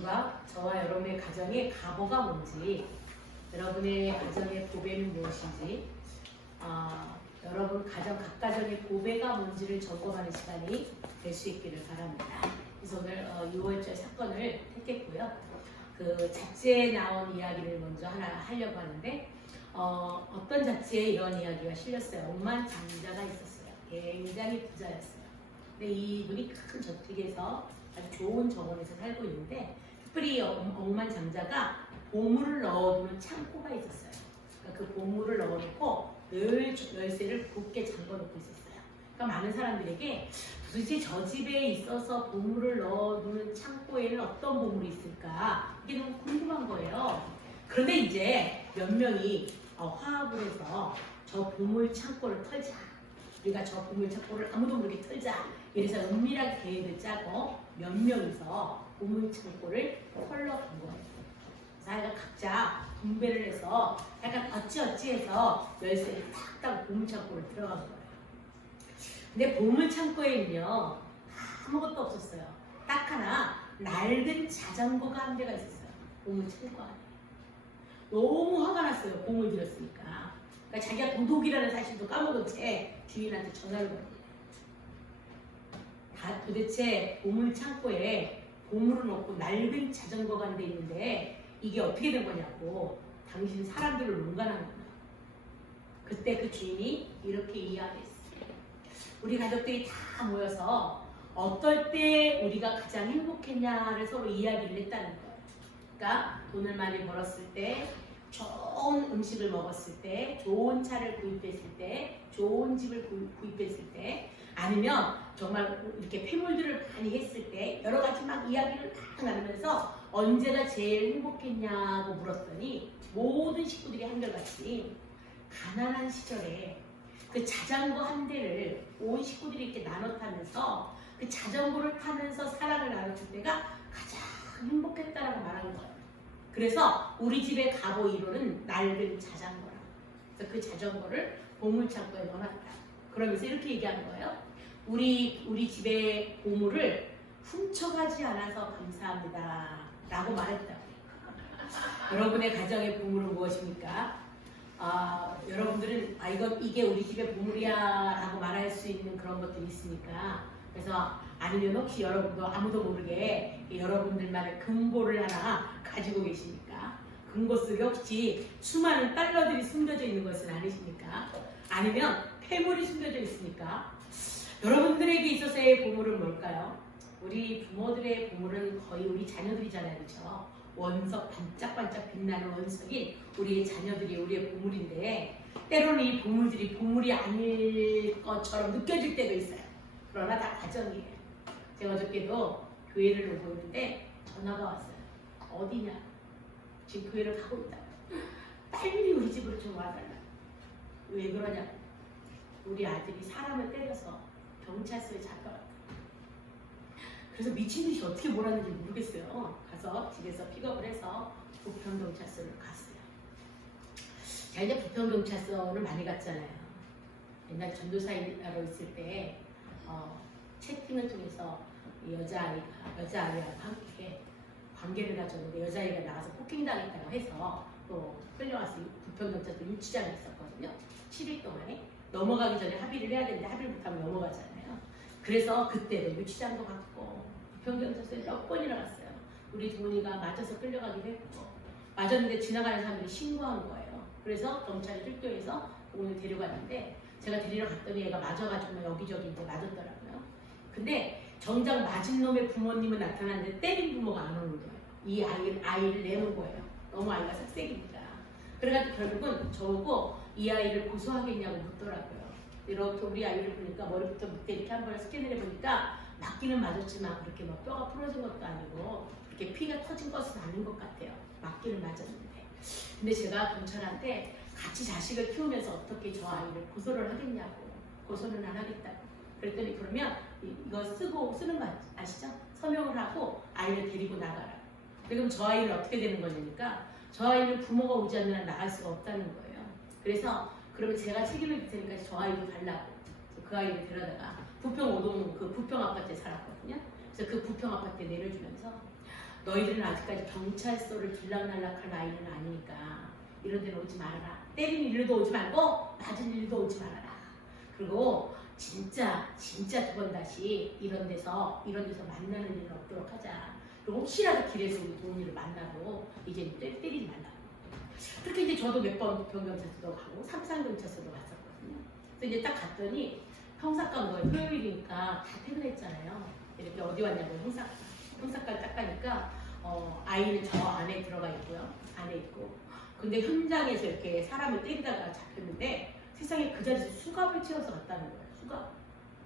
저와 여러분의 가정의 가보가 뭔지, 여러분의 가정의 보배는 무엇인지, 여러분 가정 각 가정의 보배가 뭔지를 점검하는 시간이 될 수 있기를 바랍니다. 그래서 오늘 6월절 사건을 택했고요. 그 잡지에 나온 이야기를 먼저 하나 하려고 하는데, 어떤 잡지에 이런 이야기가 실렸어요. 억만장자가 있었어요. 굉장히 부자였어요. 근데 이분이 큰 저택에서 아주 좋은 정원에서 살고 있는데, 특별히 억만장자가 보물을 넣어두는 창고가 있었어요. 그러니까 그 보물을 넣어놓고 늘 열쇠를 굳게 잠궈놓고 있었어요. 그러니까 많은 사람들에게 도대체 저 집에 있어서 보물을 넣어두는 창고에는 어떤 보물이 있을까, 이게 너무 궁금한 거예요. 그런데 이제 몇 명이 화합을 해서 저 보물 창고를 털자, 우리가 저 보물 창고를 아무도 모르게 털자, 이래서 은밀한 계획을 짜고 몇 명이서 보물 창고를 털러 간 거예요. 그래서 각자 분배를 해서 약간 어찌어찌해서 열쇠를 탁 따고 보물 창고를 들어간 거예요. 근데 보물 창고에는요, 아무것도 없었어요. 딱 하나 낡은 자전거가 한 대가 있었어요. 보물 창고 안에. 너무 화가 났어요. 보물 들였으니까. 그러니까 자기가 도둑이라는 사실도 까먹은 채 주인한테 전화를 걸어요. 도대체 보물 창고에 보물을 넣고 낡은 자전거가 한 대 있는데 이게 어떻게 된 거냐고, 당신 사람들을 농간한 거야. 그때 그 주인이 이렇게 이야기했어요. 우리 가족들이 다 모여서 어떨 때 우리가 가장 행복했냐를 서로 이야기를 했다는 거예요. 그러니까 돈을 많이 벌었을 때, 좋은 음식을 먹었을 때, 좋은 차를 구입했을 때, 좋은 집을 구입했을 때, 아니면 정말 이렇게 폐물들을 많이 했을 때, 여러 가지 막 이야기를 다 나누면서 언제가 제일 행복했냐고 물었더니 모든 식구들이 한결같이 가난한 시절에 그 자전거 한 대를 온 식구들이 이렇게 나눠 타면서 그 자전거를 타면서 사랑을 나눴을 때가 가장 행복했다라고 말하는 거예요. 그래서 우리 집의 가보 1호는 낡은 자전거라. 그래서 그 자전거를 보물창고에 넣어놨다. 그러면서 이렇게 얘기하는 거예요. 우리 집의 보물을 훔쳐가지 않아서 감사합니다 라고 말했다. 여러분의 가정의 보물은 무엇입니까? 여러분들은 이게 우리 집의 보물이야 라고 말할 수 있는 그런 것들이 있으니까, 그래서 아니면 혹시 여러분도 아무도 모르게 여러분들만의 금고를 하나 가지고 계십니까? 금고 속에 혹시 수많은 달러들이 숨겨져 있는 것은 아니십니까? 아니면 폐물이 숨겨져 있습니까? 여러분들에게 있어서의 보물은 뭘까요? 우리 부모들의 보물은 거의 우리 자녀들이잖아요, 그렇죠? 원석, 반짝반짝 빛나는 원석이 우리의 자녀들이 우리의 보물인데, 때로는 이 보물들이 보물이 아닐 것처럼 느껴질 때도 있어요. 그러나 다 가정이에요. 제가 어저께도 교회를 오고 있는데 전화가 왔어요. 어디냐? 지금 교회를 가고 있다. 빨리 우리 집으로 좀 와달라. 왜 그러냐? 우리 아들이 사람을 때려서 경찰서에 잡혀갔다. 그래서 미친 듯이 어떻게 몰았는지 모르겠어요. 가서 집에서 픽업을 해서 부평경찰서를 갔어요. 제가 이제 부평경찰서를 많이 갔잖아요. 옛날 전도사로 있을 때 채팅을 통해서 여자아이와 함께 관계를 가졌는데, 여자아이가 나가서 폭행당했다고 해서 또 끌려와서 부평경찰서 유치장에 있었거든요. 7일 동안에. 넘어가기 전에 합의를 해야 되는데 합의를 못하면 넘어가잖아요. 그래서 그때도 유치장도 갔고 부평경찰서에 몇 번이나 갔어요. 우리 동훈이가 맞아서 끌려가기도 했고, 맞았는데 지나가는 사람들이 신고한 거예요. 그래서 경찰이 출동해서 동훈이를 데려갔는데, 제가 데리러 갔더니 얘가 맞아가지고 여기저기 이제 맞았더라고요. 근데 정작 맞은 놈의 부모님은 나타났는데 때린 부모가 안 오는 거예요. 이 아이를 내놓은 거예요. 너무 아이가 삭색입니다. 그래가지고 결국은 저보고 이 아이를 고소하겠냐고 묻더라고요. 이렇게 우리 아이를 보니까 머리부터 밑에 이렇게 한 번에 스캔을 해보니까 맞기는 맞았지만 그렇게 막 뼈가 부러진 것도 아니고 그렇게 피가 터진 것은 아닌 것 같아요. 맞기는 맞았는데. 근데 제가 경찰한테 같이 자식을 키우면서 어떻게 저 아이를 고소를 하겠냐고, 고소는 안 하겠다고. 그랬더니 그러면 이거 쓰는 거 아시죠? 서명을 하고 아이를 데리고 나가라. 그럼 저 아이는 어떻게 되는 거냐니까, 저 아이는 부모가 오지 않는 한 나갈 수가 없다는 거예요. 그래서 그러면 제가 책임을 질 테니까 저 아이도 달라고. 그 아이를 데려다가 부평 5동 그 부평 아파트에 살았거든요. 그래서 그 부평 아파트에 내려주면서 너희들은 아직까지 경찰서를 들락날락할 나이는 아니니까 이런 데는 오지 말아라. 때리는 일도 오지 말고 맞은 일도 오지 말아라. 그리고 진짜 두 번 다시 이런 데서 만나는 일은 없도록 하자. 그리고 혹시라도 길에서 우리 도훈이를 만나도 이제 때리지 말라고. 그렇게 이제 저도 몇 번 부평경찰서도 가고 삼산경찰서도 갔었거든요. 그래서 이제 딱 갔더니 형사과인 거예요. 토요일이니까 다 퇴근했잖아요. 이렇게 어디 왔냐고 형사과 딱 가니까 아이는 저 안에 들어가 있고요. 안에 있고. 근데 현장에서 이렇게 사람을 때리다가 잡혔는데 세상에 그 자리에서 수갑을 채워서 갔다는 거예요. 수갑.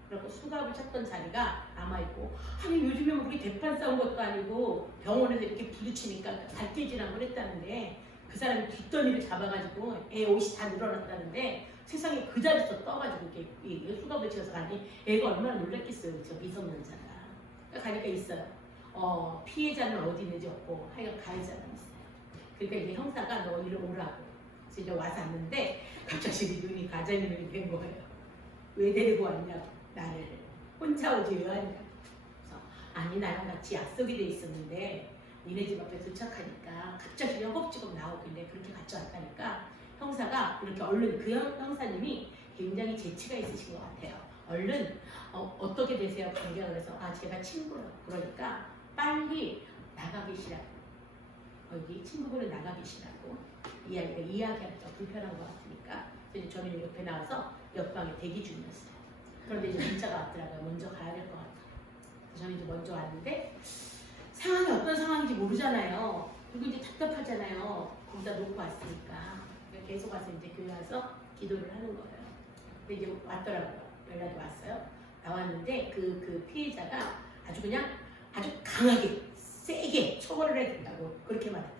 그리고 수갑을 찾던 자리가 남아있고, 아니 요즘에 우리 대판 싸운 것도 아니고 병원에서 이렇게 부딪히니까 발깨질한 걸 했다는데 그 사람이 뒷덜미를 잡아가지고 애 옷이 다 늘어났다는데 세상에 그 자리에서 떠가지고 이렇게 수갑을 채워서 가니 애가 얼마나 놀랐겠어요. 저 미성년자가. 가니까 있어요. 피해자는 어디 있는지 없고 하여간 가해자는 있어요. 그러니까 이제 형사가 너 이리 오라고. 그래서 이제 와서 왔는데 갑자기 눈이 가자미 눈이 된 거예요. 왜 데리고 왔냐고. 나를 혼자 오지 왜 왔냐고. 그래서 아니 나랑 같이 약속이 돼 있었는데 니네 집 앞에 도착하니까 갑자기 허겁지겁 나오길래 그렇게 같이 왔다니까 형사가 이렇게 얼른 그 형사님이 굉장히 재치가 있으신 것 같아요. 얼른 어떻게 되세요? 관계가. 그래서 제가 친구라고. 그러니까 빨리 나가 계시라고. 여기 친구분은 나가 계시라고. 이야기하기가 불편한 것 같으니까 그래서 저는 옆에 나와서 옆방에 대기 중이었어요. 그런데 이제 문자가 왔더라고요. 먼저 가야 될 것 같아요. 저는 이제 먼저 왔는데 상황이 어떤 상황인지 모르잖아요. 그리고 이제 답답하잖아요. 거기다 놓고 왔으니까. 계속 와서 이제 교회 와서 기도를 하는 거예요. 근데 이제 왔더라고요. 연락이 왔어요. 나왔는데 그 피해자가 아주 강하게 세게 처벌을 해야 된다고 그렇게 말했대요.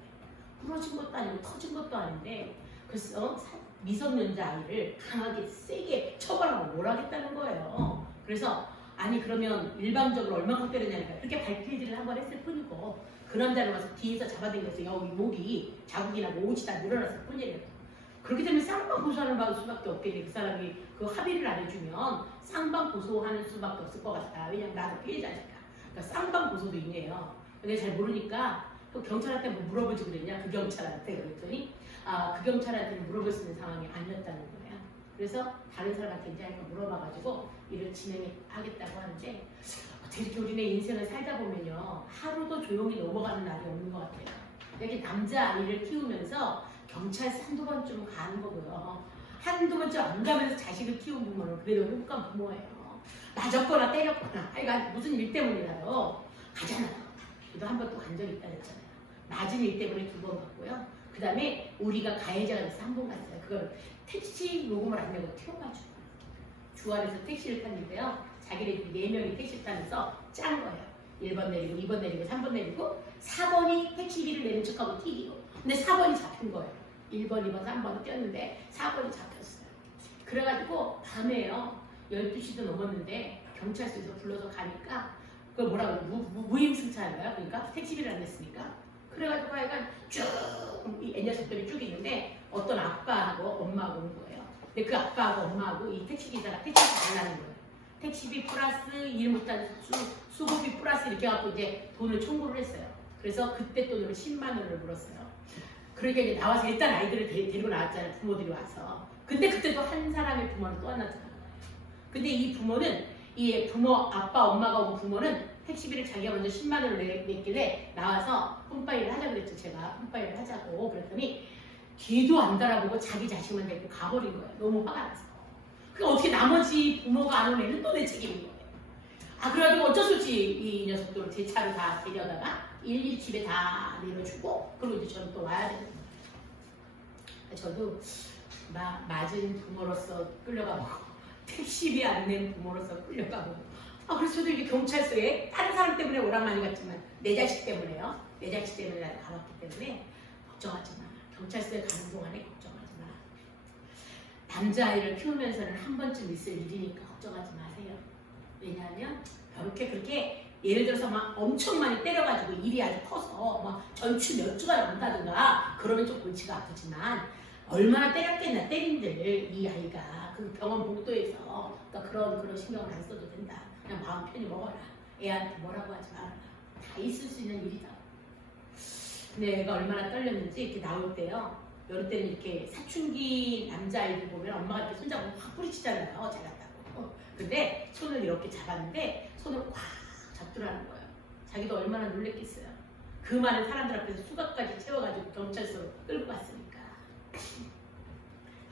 부러진 것도 아니고 터진 것도 아닌데 그래서 미성년자 아이를 강하게 세게 처벌하고 뭘 하겠다는 거예요. 그래서 아니 그러면 일방적으로 얼마큼 때리냐니까 그렇게 발길질을 한 번 했을 뿐이고 그 남자를 와서 뒤에서 잡아당겨서 여기 목이 자국이 나고 옷이 다 늘어났을 뿐이에요. 그렇게 되면 쌍방 고소를 받을 수밖에 없겠네. 그 사람이 그 합의를 안 해주면 쌍방 고소하는 수밖에 없을 것 같다. 왜냐면 나도 피해자니까. 그러니까 쌍방 고소도 있네요. 근데 잘 모르니까 또 경찰한테 뭐 물어보지 그랬냐? 그 경찰한테 그랬더니 그 경찰한테는 물어볼 수 있는 상황이 아니었다는 거예요. 그래서 다른 사람한테 이제 한번 물어봐가지고 일을 진행하겠다고 하는데 어떻게 이렇게 우리네 인생을 살다 보면요 하루도 조용히 넘어가는 날이 없는 것 같아요. 이렇게 남자 아이를 키우면서 경찰서 한두 번쯤 가는 거고요. 한두 번쯤 안 가면서 자식을 키운 부모는 그래도 행복한 부모예요. 맞았거나 때렸거나 하여간 무슨 일 때문이라도 가잖아요. 저도 한 번 또 간 적이 있다 그랬잖아요. 맞은 일 때문에 2번 갔고요. 그 다음에 우리가 가해자가 돼서 1번 갔어요. 그걸 택시 요금을 안 내고 튀어가지고 주안에서 택시를 탔는데요. 자기네들이 4명이 택시를 타면서 짠 거예요. 1번 내리고 2번 내리고 3번 내리고 4번이 택시비를 내는 척하고 튀기고 근데 4번이 잡힌 거예요. 1번, 2번, 3번을 뛰었는데 4번이 잡혔어요. 그래가지고 밤에요. 12시도 넘었는데 경찰서에서 불러서 가니까 그걸 뭐라고 무임승차인가요? 그러니까 택시비를 안 냈으니까 그래가지고 하여간 쭉 이 녀석들이 쭉 있는데 어떤 아빠하고 엄마하고 온 거예요. 근데 그 아빠하고 엄마하고 이 택시기사가 택시비 달라는 거예요. 택시비 플러스 일 못한 수고비 플러스 이렇게 해갖고 이제 돈을 청구를 했어요. 그래서 그때 돈으로 10만 원을 물었어요. 그러니까 이제 나와서 일단 아이들을 데리고 나왔잖아요. 부모들이 와서. 근데 그때도 한 사람의 부모는 또 하나 들어간 거예요. 근데 이 부모는 이 부모 아빠 엄마가 온 부모는 택시비를 자기가 먼저 10만 원을 냈길래 나와서 홈파이를 하자고 그랬죠. 제가 홈파이를 하자고 그랬더니 뒤도 안 달아보고 자기 자식만 데리고 가버린 거예요. 너무 화가 나서. 그러니까 어떻게 나머지 부모가 안 온 애는 또 내 책임인 거예요. 그래가지고 어쩔 수 없이 이 녀석들을 제 차로 다 데려다가 일일이 집에 다 내려주고 그리고 이제 저는 또 와야 되는 거예요. 저도 맞은 부모로서 끌려가고 택시비 안 낸 부모로서 끌려가고 그래서 저도 이제 경찰서에 다른 사람 때문에 오락만이 갔지만 내 자식 때문에요. 내 자식 때문에 나를 가봤기 때문에 걱정하지 마. 경찰서에 가는 동안에 걱정하지 마. 남자아이를 키우면서는 한 번쯤 있을 일이니까 걱정하지 마세요. 왜냐하면 그렇게 예를 들어서 막 엄청 많이 때려가지고 일이 아주 커서 막 전치 몇 주가 난다든가 그러면 좀 골치가 아프지만 얼마나 때렸겠나 때린들 이 아이가 그 병원 복도에서 그러니까 그런 신경을 안 써도 된다. 그냥 마음 편히 먹어라. 애한테 뭐라고 하지 말아라. 다 있을 수 있는 일이다. 근데 애가 얼마나 떨렸는지 이렇게 나올 때요. 여러 때는 이렇게 사춘기 남자아이들 보면 엄마가 이렇게 손잡고 확 뿌리치잖아요. 잘났다고. 근데 손을 이렇게 잡았는데 손을 꽉 잡더라는 거예요. 자기도 얼마나 놀랬겠어요. 그 많은 사람들 앞에서 수갑까지 채워가지고 경찰서로 끌고 갔으니까.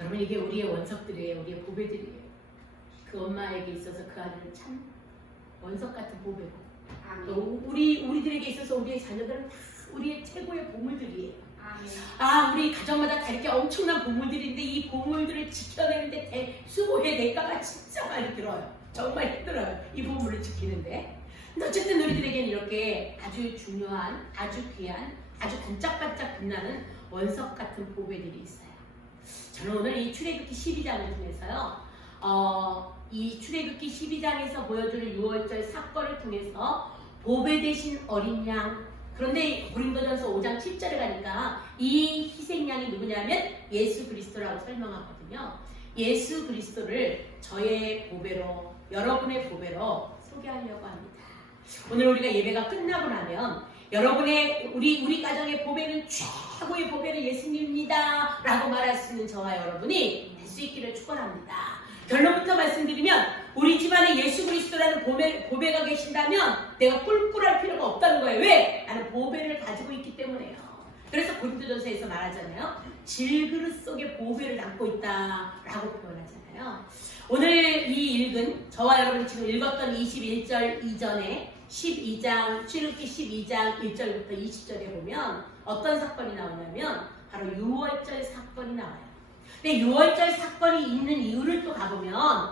여러분 이게 우리의 원석들이에요. 우리의 보배들이에요. 그 엄마에게 있어서 그 아들은 참 원석 같은 보배고 또 우리들에게 있어서 우리의 자녀들은 다 우리의 최고의 보물들이에요. 우리 가정마다 다 이렇게 엄청난 보물들인데 이 보물들을 지켜내는데 수고의 대가가 진짜 많이 들어요. 정말 힘들어요. 이 보물을 지키는데. 근데 어쨌든 우리들에게는 이렇게 아주 중요한, 아주 귀한, 아주 반짝반짝 빛나는 원석 같은 보배들이 있어요. 저는 오늘 이 출애굽기 12장을 통해서요. 이 출애굽기 12장에서 보여주는 6월절 사건을 통해서 보배 대신 어린 양. 그런데 고린도전서 5장 7절에 가니까 이 희생양이 누구냐면 예수 그리스도라고 설명하거든요. 예수 그리스도를 저의 보배로, 여러분의 보배로 소개하려고 합니다. 오늘 우리가 예배가 끝나고 나면 여러분의 우리 가정의 보배는 최고의 보배는 예수님입니다 라고 말할 수 있는 저와 여러분이 될 수 있기를 축원합니다. 결론부터 말씀드리면 우리 집안에 예수 그리스도라는 보배가 계신다면 내가 꿀꿀할 필요가 없다는 거예요. 왜? 나는 보배를 가지고 있기 때문에요. 그래서 고린도전서에서 말하잖아요. 질그릇 속에 보배를 담고 있다라고 표현하잖아요. 오늘 이 읽은 저와 여러분이 지금 읽었던 21절 이전에 12장, 출애굽기 12장 1절부터 20절에 보면 어떤 사건이 나오냐면 바로 6월절 사건이 나와요. 근데 6월절 사건이 있는 이유를 또 가보면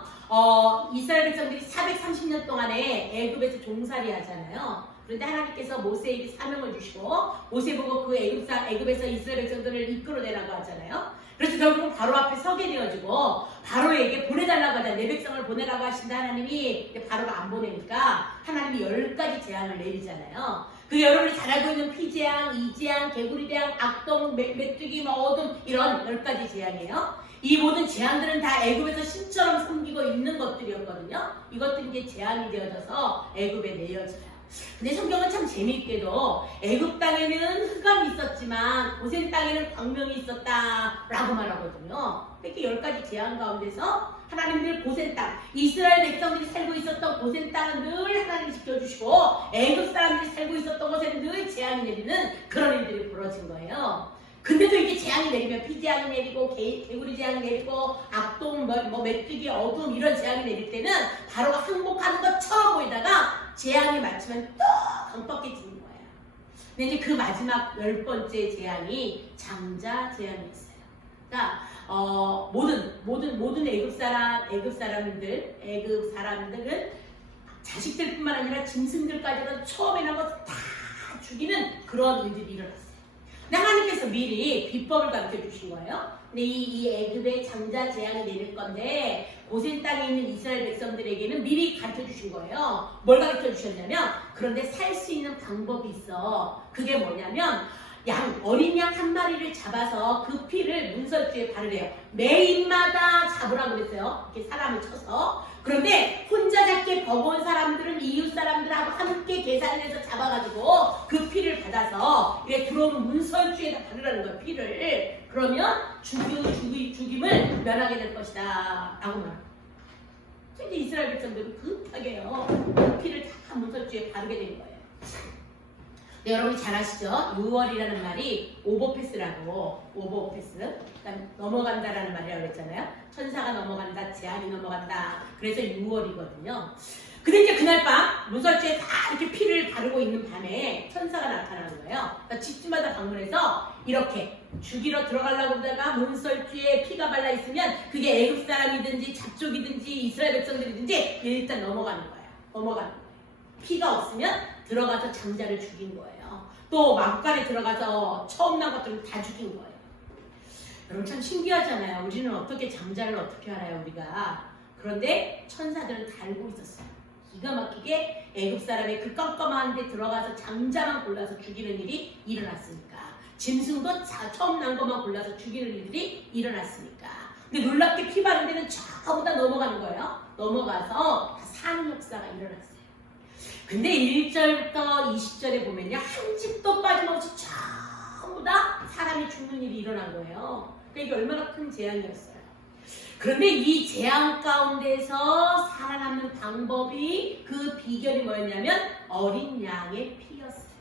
이스라엘 백성들이 430년 동안에 애굽에서 종살이 하잖아요. 그런데 하나님께서 모세에게 사명을 주시고 모세 보고 그 애굽에서 이스라엘 백성들을 이끌어내라고 하잖아요. 그래서 결국 바로 앞에 서게 되어지고 바로에게 보내달라고 하잖아요. 내 백성을 보내라고 하신다 하나님이. 바로가 안 보내니까 하나님이 10가지 제한을 내리잖아요. 그게 여러분이 잘 알고 있는 피재앙, 이재앙, 개구리재앙, 악동, 메뚜기, 어둠 이런 10가지 재앙이에요. 이 모든 재앙들은 다 애굽에서 신처럼 섬기고 있는 것들이었거든요. 이것들이 이제 재앙이 되어져서 애굽에 내려져요. 근데 성경은 참 재미있게도 애굽 땅에는 흑암이 있었지만 고센 땅에는 광명이 있었다라고 말하거든요. 이렇게 10가지 재앙 가운데서 하나님들 고센 땅, 이스라엘 백성들이 살고 있었던 고센 땅은 늘 하나님이 지켜주시고 애굽 사람들이 살고 있었던 곳에는 늘 재앙이 내리는 그런 일들이 벌어진 거예요. 근데도 이게 재앙이 내리면 피재앙이 내리고 개구리 재앙이 내리고 악동, 메뚜기, 어둠 이런 재앙이 내릴 때는 바로 항복하는 것처럼 보이다가 재앙이 마치면 또 강박해지는 거예요. 근데 이제 그 마지막 10번째 재앙이 장자 재앙이었어요. 그러니까 모든 애굽 사람들은 자식들뿐만 아니라 짐승들까지도 처음에 난 것 다 죽이는 그런 일들이 일어났어요. 근데 하나님께서 미리 비법을 가르쳐 주신 거예요. 근데 이 애굽의 장자 재앙이 내릴 건데 고센 땅에 있는 이스라엘 백성들에게는 미리 가르쳐 주신 거예요. 뭘 가르쳐 주셨냐면 그런데 살 수 있는 방법이 있어. 그게 뭐냐면 어린 양 한 마리를 잡아서 그 피를 문설주에 바르래요. 매일마다 잡으라고 그랬어요. 이렇게 사람을 쳐서. 그런데 혼자 잡기 버거운 사람들은 이웃 사람들하고 함께 계산을 해서 잡아가지고 그 피를 받아서 이렇게 들어오는 문설주에다 바르라는 거예요. 피를. 그러면 죽임을 면하게 될 것이다 라고 말합니다. 이제 이스라엘 백성들은 급하게요. 그 피를 다 문설주에 바르게 된 거예요. 네, 여러분이 잘 아시죠? 6월이라는 말이 오버패스라고, 오버패스. 그러니까 넘어간다라는 말이라고 그랬잖아요. 천사가 넘어간다, 재앙이 넘어간다. 그래서 6월이거든요. 근데 이제 그날 밤 문설주에 다 이렇게 피를 바르고 있는 밤에 천사가 나타나는 거예요. 그러니까 집집마다 방문해서 이렇게 죽이러 들어가려고 하다가 문설주에 피가 발라 있으면 그게 애굽 사람이든지 잡족이든지 이스라엘 백성들이든지 일단 넘어가는 거예요. 넘어가는 거예요. 피가 없으면 들어가서 장자를 죽인 거예요. 또 막간에 들어가서 처음 난 것들은 다 죽인 거예요. 여러분 참 신기하잖아요. 우리는 어떻게 장자를 어떻게 알아요 우리가. 그런데 천사들은 다 알고 있었어요. 기가 막히게 애굽 사람의 그 깜깜한 데 들어가서 장자만 골라서 죽이는 일이 일어났으니까. 짐승도 처음 난 것만 골라서 죽이는 일들이 일어났으니까. 근데 놀랍게 피 바른 데는 저보다 넘어가는 거예요. 넘어가서 산 역사가 일어났어요. 근데 1절부터 20절에 보면요. 한 집도 빠짐없이 거예요. 그러니까 이게 얼마나 큰 재앙이었어요. 그런데 이 재앙 가운데서 살아남는 방법이, 그 비결이 뭐였냐면 어린 양의 피였어요.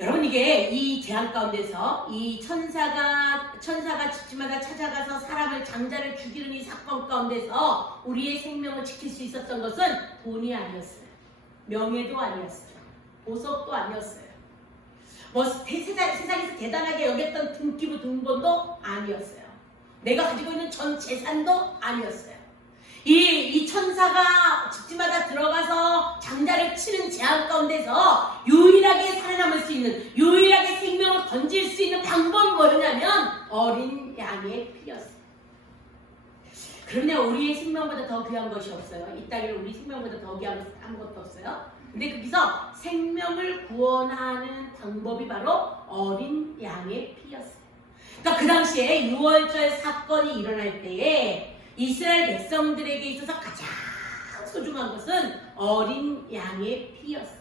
여러분, 이게 이 재앙 가운데서 이 천사가 집집마다 찾아가서 사람을, 장자를 죽이는 이 사건 가운데서 우리의 생명을 지킬 수 있었던 것은 돈이 아니었어요. 명예도 아니었어요. 보석도 아니었어요. 뭐 세상에서 대단하게 여겼던 등기부 등본도 아니었어요. 내가 가지고 있는 전 재산도 아니었어요. 이 천사가 집집마다 들어가서 장자를 치는 재앙 가운데서 유일하게 살아남을 수 있는, 유일하게 생명을 건질 수 있는 방법이 뭐냐면 어린 양의 피였어요. 그러냐, 우리의 생명보다 더 귀한 것이 없어요. 이 땅에 우리 생명보다 더 귀한 것은 아무것도 없어요. 근데 거기서 생명을 구원하는 방법이 바로 어린 양의 피였어요. 그러니까 그 당시에 유월절 사건이 일어날 때에 이스라엘 백성들에게 있어서 가장 소중한 것은 어린 양의 피였어요.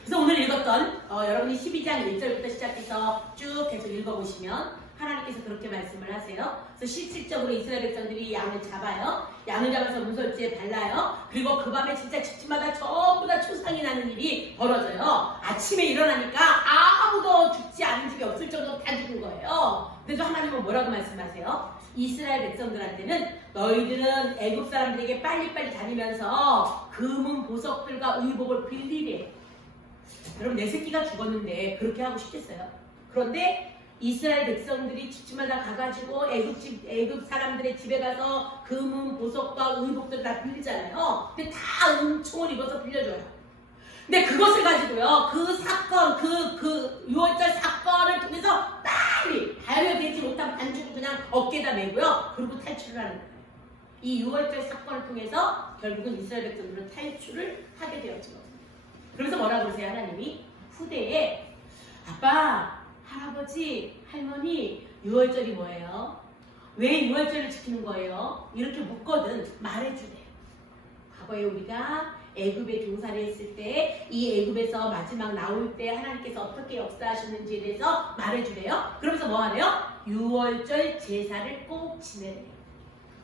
그래서 오늘 읽었던 여러분이 12장 1절부터 시작해서 쭉 계속 읽어보시면 하나님께서 그렇게 말씀을 하세요. 그래서 실질적으로 이스라엘 백성들이 양을 잡아요. 양을 잡아서 문설주에 발라요. 그리고 그 밤에 진짜 집집마다 전부 다 초상이 나는 일이 벌어져요. 아침에 일어나니까 아무도 죽지 않은 집이 없을 정도로 다 죽은 거예요. 그래서 하나님은 뭐라고 말씀하세요? 이스라엘 백성들한테는 너희들은 애국 사람들에게 빨리빨리 다니면서 금은 보석들과 의복을 빌리래. 여러분, 내 새끼가 죽었는데 그렇게 하고 싶겠어요? 그런데 이스라엘 백성들이 집집마다 가가지고 애굽 사람들의 집에 가서 금은 보석과 의복들 다 빌리잖아요. 근데 다 은총을 입어서 빌려줘요. 근데 그것을 가지고요, 그 사건, 그 6월절 사건을 통해서 빨리 발효되지 못한 반죽을 그냥 어깨에다 메고요, 그리고 탈출을 하는 거예요. 이 6월절 사건을 통해서 결국은 이스라엘 백성들은 탈출을 하게 되었죠. 그래서 뭐라고 그러세요, 하나님이? 후대에 아빠, 할아버지, 할머니, 6월절이 뭐예요? 왜 6월절을 지키는 거예요? 이렇게 묻거든 말해주래요. 과거에 우리가 애굽에 종살이 했을 때, 이 애굽에서 마지막 나올 때 하나님께서 어떻게 역사하셨는지에 대해서 말해주래요. 그러면서 뭐 하래요? 6월절 제사를 꼭 지내래요.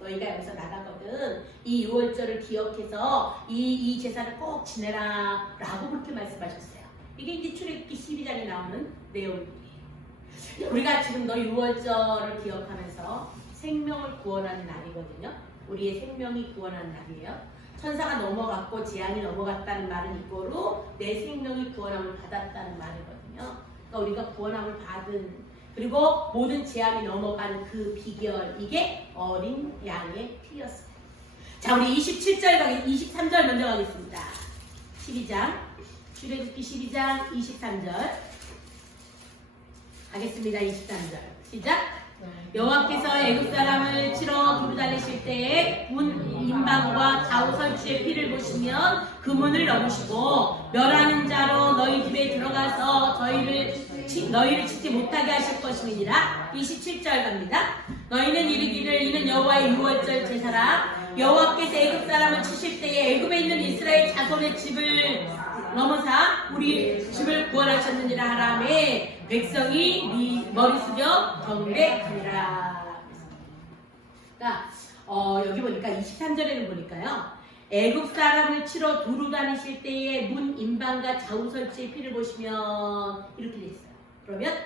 너희가 여기서 나가거든 이 6월절을 기억해서 이 제사를 꼭 지내라 라고 그렇게 말씀하셨어요. 이게 이제 출애굽기 12장에 나오는 내용입니다. 우리가 지금 너 6월절을 기억하면서 생명을 구원하는 날이거든요. 우리의 생명이 구원하는 날이에요. 천사가 넘어갔고 재앙이 넘어갔다는 말은 이거로 내 생명이 구원함을 받았다는 말이거든요. 그러니까 우리가 구원함을 받은, 그리고 모든 재앙이 넘어간 그 비결, 이게 어린 양의 피였어요. 자, 우리 27절 23절 먼저 가겠습니다. 12장 출애굽기 12장 23절 하겠습니다. 23절 시작. 여호와께서 애굽 사람을 치러 두루 다니실 때에 문 임방과 좌우 설주의 피를 보시면 그 문을 넘으시고 멸하는 자로 너희 집에 들어가서 너희를 치지 못하게 하실 것임이니라. 27절 갑니다. 너희는 이르기를 이는 여호와의 6월절 제사라. 여호와께서 애굽 사람을 치실 때에 애굽에 있는 이스라엘 자손의 집을 넘어사 우리 집을 구원하셨느니라 하라매 백성이 머리 숙여 경배하니라. 그러니까 여기 보니까 23절에는 보니까요, 애굽 사람을 치러 두루 다니실 때에 문 임방과 좌우 설치의 피를 보시면 이렇게 돼 있어요. 그러면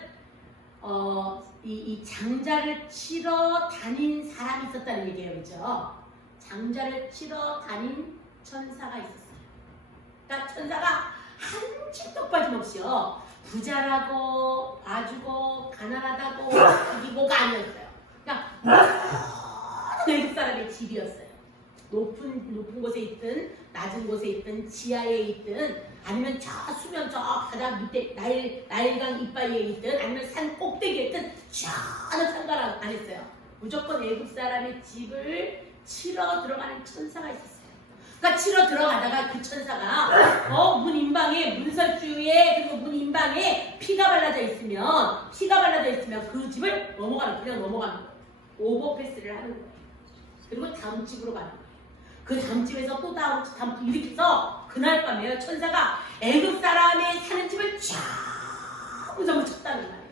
이 장자를 치러 다닌 사람이 있었다는 얘기예요, 그렇죠? 장자를 치러 다닌 천사가 있었어요. 그러니까 천사가 한 침도 빠짐없이요, 부자라고 봐주고 가난하다고 죽이고가 아니었어요. 그러니까 애굽 사람의 집이었어요. 높은 곳에 있든 낮은 곳에 있든 지하에 있든 아니면 저 수면 저 바다 밑에 나일강 이빠이에 있든 아니면 산 꼭대기에 있든 전혀 상관 안 했어요. 무조건 애굽 사람의 집을 치러 들어가는 천사가 있었어요. 그러니까 치러 들어가다가 그 천사가 문 임방에 문설주에 그리고 문 임방에 피가 발라져 있으면 그 집을 그냥 넘어가는 거예요. 오버패스를 하는 거예요. 그리고 다음 집으로 가는 거예요. 그 다음 집에서 또 다음 집 이렇게 해서 그날 밤에 천사가 애굽 사람의 사는 집을 전부 쳤다는 말이에요.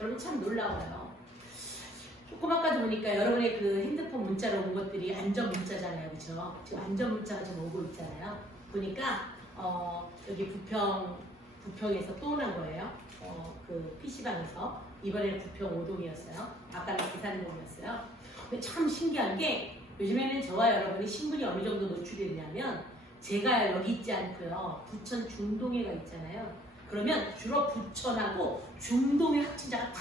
여러분 참 놀라워요. 조금 아까도 보니까 여러분의 그 핸드폰 문자로 온 것들이 안전 문자잖아요, 그렇죠? 지금 안전 문자가 좀 오고 있잖아요. 보니까 여기 부평에서 또 오는 거예요. 그 PC방에서 이번에는 부평 5동이었어요. 아까는 기사님동이었어요. 근데 참 신기한 게 요즘에는 저와 여러분이 신분이 어느 정도 노출이 되냐면 제가 여기 있지 않고요. 부천 중동에가 있잖아요. 그러면 주로 부천하고 중동의 확진자가 다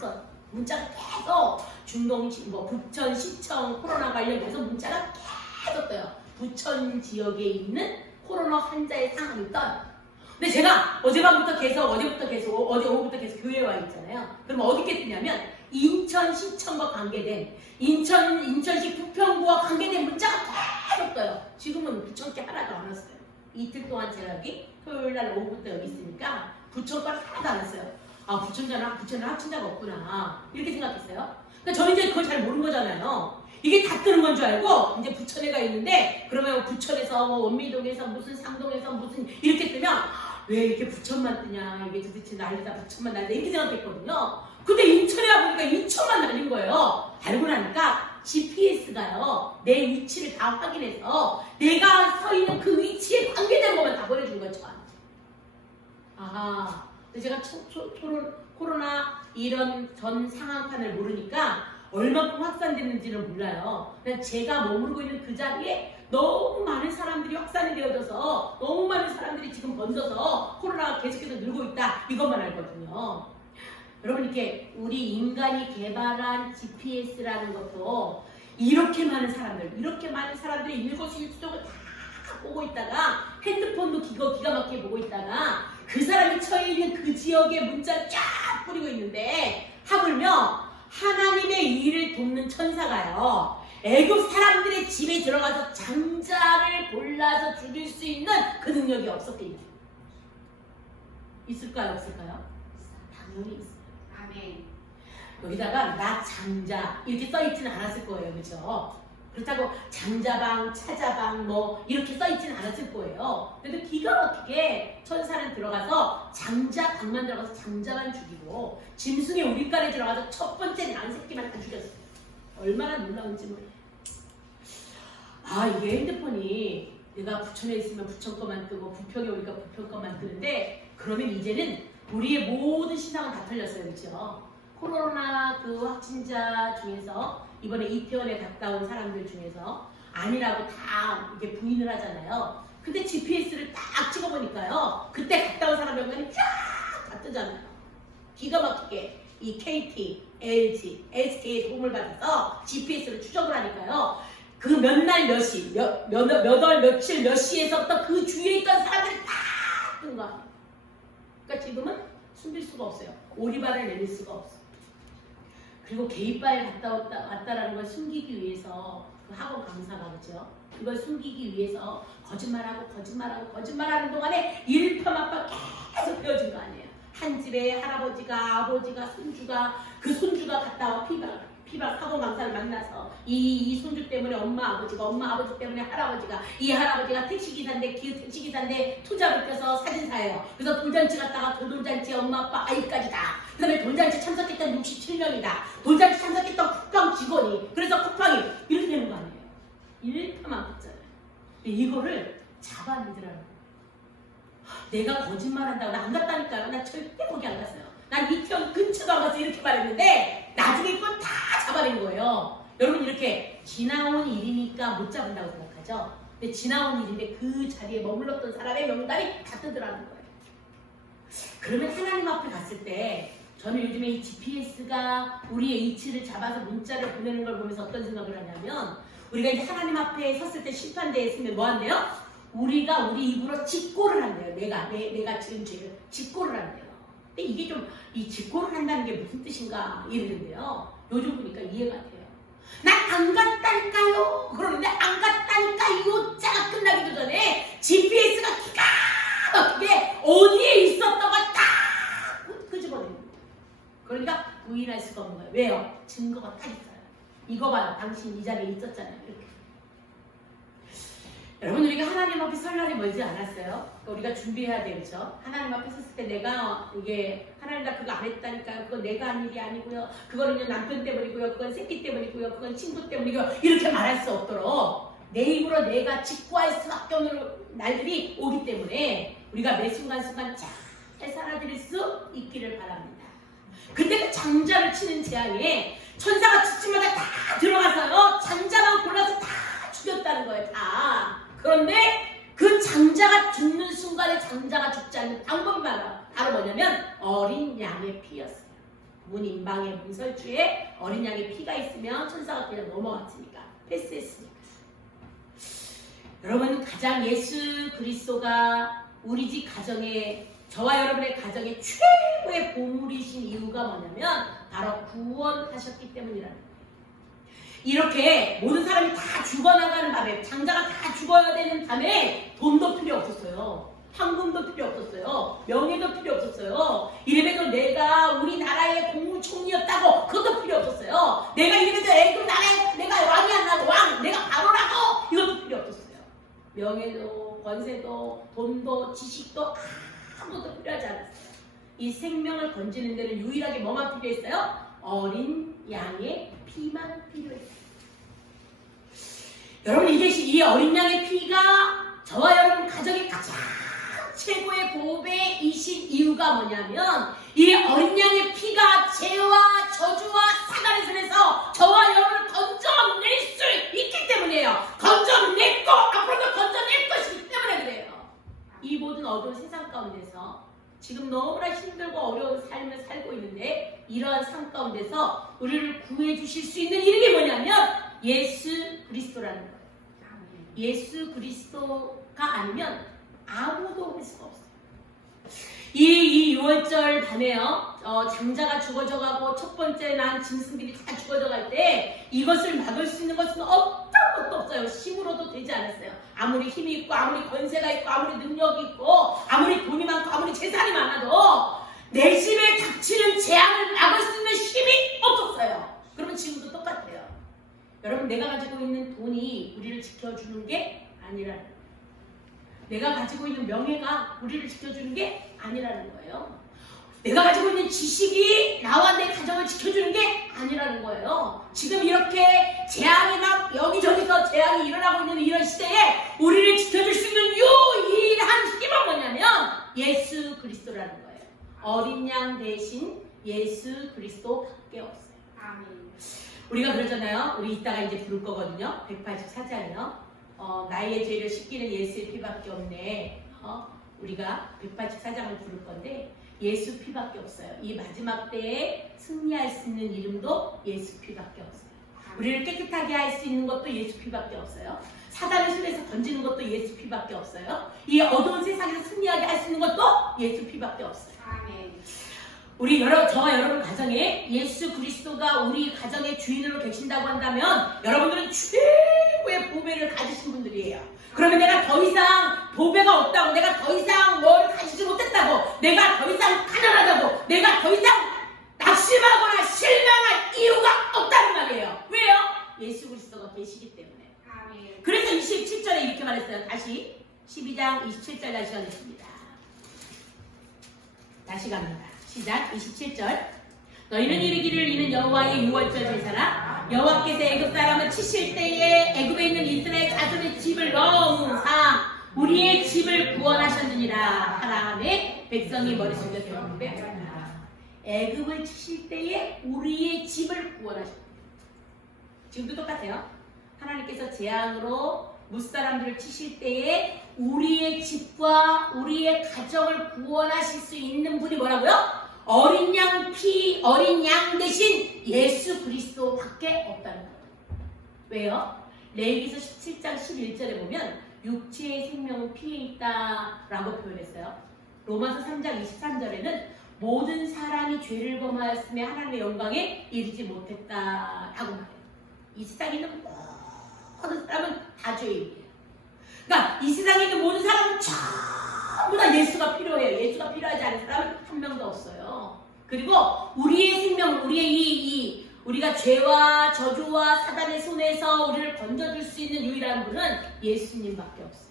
떠요. 문자가 계속 중동, 부천 시청 코로나 관련해서 문자가 계속 떠요. 부천 지역에 있는 코로나 환자의 상황이 떠요. 근데 제가 어제 오후부터 계속 교회에 와 있잖아요. 그럼 어디게 뜨냐면 인천시청과 관계된 인천시 부평구와 관계된 문자가 계속 떠요. 지금은 부천께 하나도 안 왔어요. 이틀 동안 제가 여기 토요일날 오후부터 여기 있으니까 부천과 하나도 안 왔어요. 아, 부천에 확진자가 없구나 이렇게 생각했어요. 그러니까 저는 이제 그걸 잘 모르는 거잖아요. 이게 다 뜨는 건 줄 알고 이제 부천에가 있는데 그러면 부천에서 원미동에서 무슨 상동에서 무슨 이렇게 뜨면 왜 이렇게 부천만 뜨냐, 이게 도대체 난리다, 부천만 난리다 이렇게 생각했거든요. 근데 인천에 와보니까 인천만 날린 거예요. 알고 나니까 GPS가요 내 위치를 다 확인해서 내가 서 있는 그 위치에 관계된 것만 다 보내준 거죠. 아하. 근데 제가 코로나 이런 전 상황판을 모르니까 얼마큼 확산됐는지는 몰라요. 그냥 제가 머무르고 있는 그 자리에 너무 많은 사람들이 확산이 되어져서 너무 많은 사람들이 지금 번져서 코로나가 계속해서 늘고 있다 이것만 알거든요. 여러분 이렇게 우리 인간이 개발한 GPS라는 것도 이렇게 많은 사람들이 일거수일투족을 다 보고 있다가 핸드폰도 기가 막히게 보고 있다가 그 사람이 처해 있는 그 지역에 문자를 쫙 뿌리고 있는데 하물며 하나님의 일을 돕는 천사가요 애굽 사람들의 집에 들어가서 장자를 골라서 죽일 수 있는 그 능력이 없었겠냐? 있을까요? 없을까요? 당연히 있어요. 아멘. 여기다가 나 장자 이렇게 써있지는 않았을 거예요. 그렇죠? 그렇다고 장자방, 차자방 뭐 이렇게 써있지는 않았을 거예요. 그래도 기가 막히게 천사는 들어가서 장자방만 들어가서 장자만 죽이고 짐승의 우리간에 들어가서 첫 번째 난 새끼만 다 죽였어요. 얼마나 놀라운지 몰라요. 아, 이게 핸드폰이 내가 부천에 있으면 부천 거만 뜨고 부평에 오니까 부평 거만 뜨는데 그러면 이제는 우리의 모든 신상은 다 털렸어요. 그렇죠? 코로나 그 확진자 중에서 이번에 이태원에 갔다 온 사람들 중에서 아니라고 다 이렇게 부인을 하잖아요. 근데 GPS를 딱 찍어보니까요. 그때 갔다 온 사람 명단이 쫙 다 뜨잖아요. 기가 막히게 이 KT, LG, SK의 도움을 받아서 GPS를 추적을 하니까요. 그 몇 날 몇 시, 몇 월 며칠 몇 시에서부터 그 주위에 있던 사람들이 다 뜬 거야. 그러니까 지금은 숨길 수가 없어요. 오리발을 내릴 수가 없어요. 그리고 게이바에 갔다 왔다라는 걸 숨기기 위해서 그 학원 강사가 그죠? 그걸 숨기기 위해서 거짓말하는 동안에 일파만파 계속 배워준 거 아니에요. 한 집에 할아버지가, 아버지가, 손주가 갔다 와 피박 학원 강사를 만나서 이 손주 때문에 엄마 아버지 때문에 할아버지가 이 할아버지가 택시기사인데 투잡을 껴서 사진사예요. 그래서 돌잔치 갔다가 그 돌잔치 엄마 아빠 아이까지 다. 그 다음에 돌잔치 참석했던 67명이다. 돌잔치 참석했던 쿠팡 직원이. 그래서 쿠팡이 이렇게 되는 거 아니에요. 일파만 봤잖아요. 근데 이거를 잡아내더라는 거예요. 내가 거짓말한다고 나 안 갔다니까요. 나 절대 거기 안 갔어요. 난 이태원 근처도 안 가서 이렇게 말했는데 나중에 이건 다 잡아낸 거예요. 여러분 이렇게 지나온 일이니까 못 잡은다고 생각하죠? 근데 지나온 일인데 그 자리에 머물렀던 사람의 명단이 다 뜨더라는 거예요. 그러면 하나님 앞에 갔을 때 저는 요즘에 이 GPS가 우리의 이치를 잡아서 문자를 보내는 걸 보면서 어떤 생각을 하냐면 우리가 이제 하나님 앞에 섰을 때 심판대에 있으면 뭐 한대요? 우리가 우리 입으로 직고를 한대요. 내가 지은 죄를 직고를 한대요. 근데 이게 좀 이 직고를 한다는 게 무슨 뜻인가 이러는데요. 요즘 보니까 이해가 돼요. 난 안 갔다니까요. 그러는데 안 갔다니까 이 오자가 끝나기도 전에 GPS가 기가 막히게 어디에 있었던 걸 딱 끄집어내는 거예요. 그러니까 부인할 수가 없는 거예요. 왜요? 증거가 다 있어요. 이거 봐요. 당신 이 자리에 있었잖아요. 이렇게. 여러분, 우리가 하나님 앞에 설 날이 멀지 않았어요? 우리가 준비해야 돼요, 그렇죠? 하나님 앞에 섰을 때 내가 이게 하나님 나 그거 안 했다니까요. 그건 내가 한 일이 아니고요. 그거는요 남편 때문이고요. 그건 새끼 때문이고요. 그건 친구 때문이고요. 이렇게 말할 수 없도록 내 입으로 내가 직구할 수밖에 없는 날들이 오기 때문에 우리가 매 순간순간 잘 살아드릴 수 있기를 바랍니다. 근데 그 장자를 치는 재앙에 천사가 집집마다 다 들어가서요 장자만 골라서 다 죽였다는 거예요. 다. 그런데 그 장자가 죽는 순간에 장자가 죽지 않는 방법이 바로 뭐냐면 어린 양의 피였어요. 문인방의 문설주에 어린 양의 피가 있으면 천사가 그냥 넘어갔으니까 패스했으니까. 여러분, 가장 예수 그리스도가 우리 집 가정에, 저와 여러분의 가정에 최고의 보물이신 이유가 뭐냐면 바로 구원하셨기 때문이라는 거예요. 이렇게 모든 사람이 다 죽어나가는 밤에, 장자가 다 죽어야 되는 밤에 돈도 필요 없었어요. 황금도 필요 없었어요. 명예도 필요 없었어요. 이래봬도 내가 우리나라의 국무총리였다고 그것도 필요 없었어요. 내가 이래봬도 애국 나라에 내가 왕이 안 나고 내가 바로라고 이것도 필요 없었어요. 명예도 권세도 돈도 지식도 아무것도 필요하지 않았어요. 이 생명을 건지는 데는 유일하게 뭐만 필요했어요? 어린 양의 피만 필요했어요. 여러분, 이게 이 어린 양의 피가 저와 여러분 가정의 가장 최고의 보배이신 이유가 뭐냐면 이 어린 양의 피가 죄와 저주와 사단의 손에서 저와 여러분을 건져낼 수 있기 때문이에요. 건져냈고 앞으로도 건져낼 것이기 때문에 그래요. 이 모든 어두운 세상 가운데서 지금 너무나 힘들고 어려운 삶을 살고 있는데 이러한 삶 가운데서 우리를 구해 주실 수 있는 이름이 뭐냐면 예수 그리스도라는 거예요. 예수 그리스도가 아니면 아무도 할 수가 없어요. 이 6월절 밤에요, 장자가 죽어져가고 첫 번째 난 짐승들이 다 죽어져갈 때 이것을 막을 수 있는 것은 어떤 것도 없어요. 힘으로도 되지 않았어요. 아무리 힘이 있고 아무리 권세가 있고 아무리 능력이 있고 아무리 돈이 많고 아무리 재산이 많아도 내 집에 닥치는 재앙을 막을 수 있는 힘이 없었어요. 그러면 지금도 똑같아요. 여러분, 내가 가지고 있는 돈이 우리를 지켜주는 게 아니라는 거예요. 내가 가지고 있는 명예가 우리를 지켜주는 게 아니라는 거예요. 내가 가지고 있는 지식이 나와 내 가정을 지켜주는 게 아니라는 거예요. 지금 이렇게 재앙이 막 여기저기서 재앙이 일어나고 있는 이런 시대에 우리를 지켜줄 수 있는 유일한 힘은 뭐냐면 예수 그리스도라는 거예요. 어린 양 대신 예수 그리스도밖에 없어요. 아멘. 우리가 그러잖아요. 우리 이따가 이제 부를 거거든요. 184장이요. 나의 죄를 씻기는 예수의 피밖에 없네. 우리가 184장을 부를 건데 예수 피밖에 없어요. 이 마지막 때에 승리할 수 있는 이름도 예수 피밖에 없어요. 우리를 깨끗하게 할 수 있는 것도 예수 피밖에 없어요. 사단의 손에서 건지는 것도 예수 피밖에 없어요. 이 어두운 세상에서 승리하게 할 수 있는 것도 예수 피밖에 없어요. 아멘. 저와 여러분 가정에 예수 그리스도가 우리 가정의 주인으로 계신다고 한다면 여러분들은 최고의 보배를 가지신 분들이에요. 그러면 내가 더 이상 보배가 없다고, 내가 더 이상 뭘 가지지 못했다고, 내가 더 이상 가난하다고, 내가 더 이상 낙심하거나 실망할 이유가 없다는 말이에요. 왜요? 예수 그리스도가 계시기 때문에. 아멘. 그래서 27절에 이렇게 말했어요. 다시 12장 27절 다시 가겠습니다. 다시 갑니다. 시작. 27절. 너희는 이르기를 이는 여호와의 유월절 제사라. 여호와께서 애굽 사람을 치실 때에 애굽에 있는 이스라엘 자손의 집을 너무사 우리의 집을 구원하셨느니라 하나님의 백성이 머리 숙여 경배하라. 애굽을 치실 때에 우리의 집을 구원하셨느니라. 지금도 똑같아요. 하나님께서 재앙으로 무사람들을 치실 때에 우리의 집과 우리의 가정을 구원하실 수 있는 분이 뭐라고요? 어린 양 피, 어린 양 대신 예수 그리스도밖에 없다는 거예요. 왜요? 레위기서 17장 11절에 보면 육체의 생명은 피에 있다라고 표현했어요. 로마서 3장 23절에는 모든 사람이 죄를 범하였으며 하나님의 영광에 이르지 못했다라고 말해요. 이 세상에 있는 모든 사람은 다 죄인이에요. 그러니까 이 세상에 있는 모든 사람은 전부 다 예수가 필요해요. 예수가 필요하지 않은 사람은 한 명도 없어요. 그리고 우리의 생명, 우리의 이 우리가 죄와 저주와 사단의 손에서 우리를 건져줄 수 있는 유일한 분은 예수님밖에 없어요.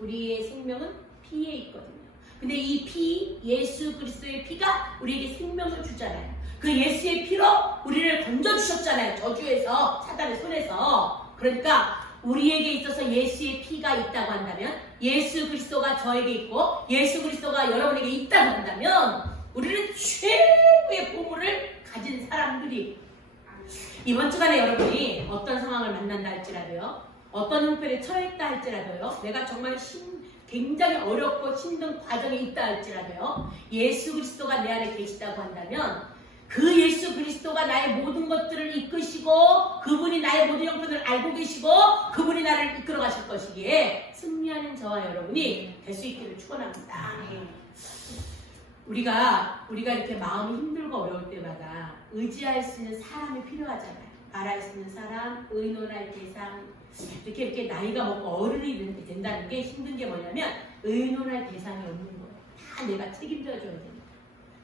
우리의 생명은 피에 있거든요. 근데 이 피, 예수 그리스도의 피가 우리에게 생명을 주잖아요. 그 예수의 피로 우리를 건져주셨잖아요. 저주에서, 사단의 손에서. 그러니까 우리에게 있어서 예수의 피가 있다고 한다면, 예수 그리스도가 저에게 있고 예수 그리스도가 여러분에게 있다고 한다면 우리는 최고의 보물을 가진 사람들이, 이번 주간에 여러분이 어떤 상황을 만난다 할지라도요, 어떤 형편에 처했다 할지라도요, 내가 정말 굉장히 어렵고 힘든 과정에 있다 할지라도요, 예수 그리스도가 내 안에 계시다고 한다면 그 예수 그리스도가 나의 모든 것들을 이끄시고 그분이 나의 모든 형편을 알고 계시고 그분이 나를 이끌어 가실 것이기에 승리하는 저와 여러분이 될 수 있기를 축원합니다. 우리가 이렇게 마음이 힘들고 어려울 때마다 의지할 수 있는 사람이 필요하잖아요. 말할 수 있는 사람, 의논할 대상, 이렇게 나이가 먹고 어른이 된다는 게 힘든 게 뭐냐면 의논할 대상이 없는 거예요. 다 내가 책임져줘야 됩니다.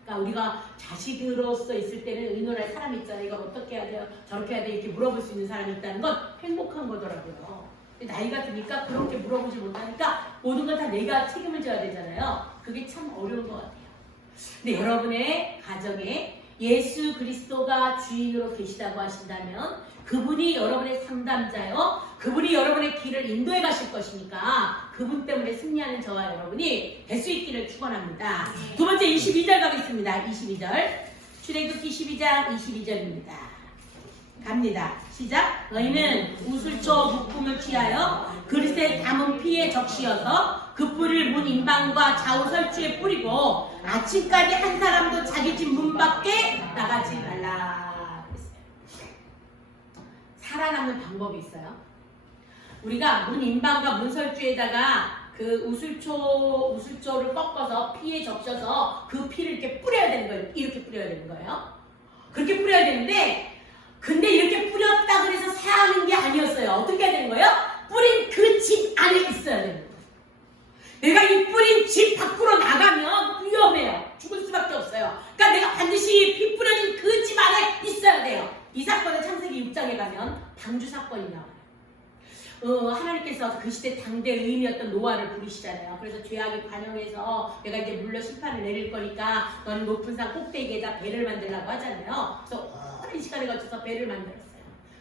그러니까 우리가 자식으로서 있을 때는 의논할 사람이 있잖아요. 이거 어떻게 해야 돼요? 저렇게 해야 돼? 이렇게 물어볼 수 있는 사람이 있다는 건 행복한 거더라고요. 근데 나이가 드니까 그렇게 물어보지 못하니까 모든 걸 다 내가 책임을 져야 되잖아요. 그게 참 어려운 것 같아요. 근데 여러분의 가정에 예수 그리스도가 주인으로 계시다고 하신다면 그분이 여러분의 상담자요, 그분이 여러분의 길을 인도해 가실 것이니까 그분 때문에 승리하는 저와 여러분이 될 수 있기를 축원합니다. 두 번째 22절 가겠습니다. 22절, 출애굽기 12장 22절입니다. 갑니다. 시작. 너희는 우슬초 묶음을 취하여 그릇에 담은 피에 적시어서 그 뿔을 문 인방과 좌우 설주에 뿌리고 아침까지 한 사람도 자기 집 문 밖에 나가지 말라. 살아남는 방법이 있어요. 우리가 문 인방과 문 설주에다가 그 우슬초를 꺾어서 피에 적셔서 그 피를 이렇게 뿌려야 되는 거예요. 이렇게 뿌려야 되는 거예요. 그렇게 뿌려야 되는데, 근데 이렇게 뿌렸다 그래서 사는 게 아니었어요. 어떻게 해야 되는 거예요? 뿌린 그 집 안에 있어야 되는 거예요. 내가 이 뿌린 집 밖으로 나가면 위험해요. 죽을 수밖에 없어요. 그러니까 내가 반드시 피 뿌려진 그 집 안에 있어야 돼요. 이 사건은 창세기 6장에 가면 방주 사건이 나와요. 하나님께서 그 시대 당대 의인이었던 노아를 부르시잖아요. 그래서 죄악이 관영해서 내가 이제 물로 심판을 내릴 거니까 너는 높은 산 꼭대기에다 배를 만들라고 하잖아요. 그래서 오랜 시간에 거쳐서 배를 만들었어요.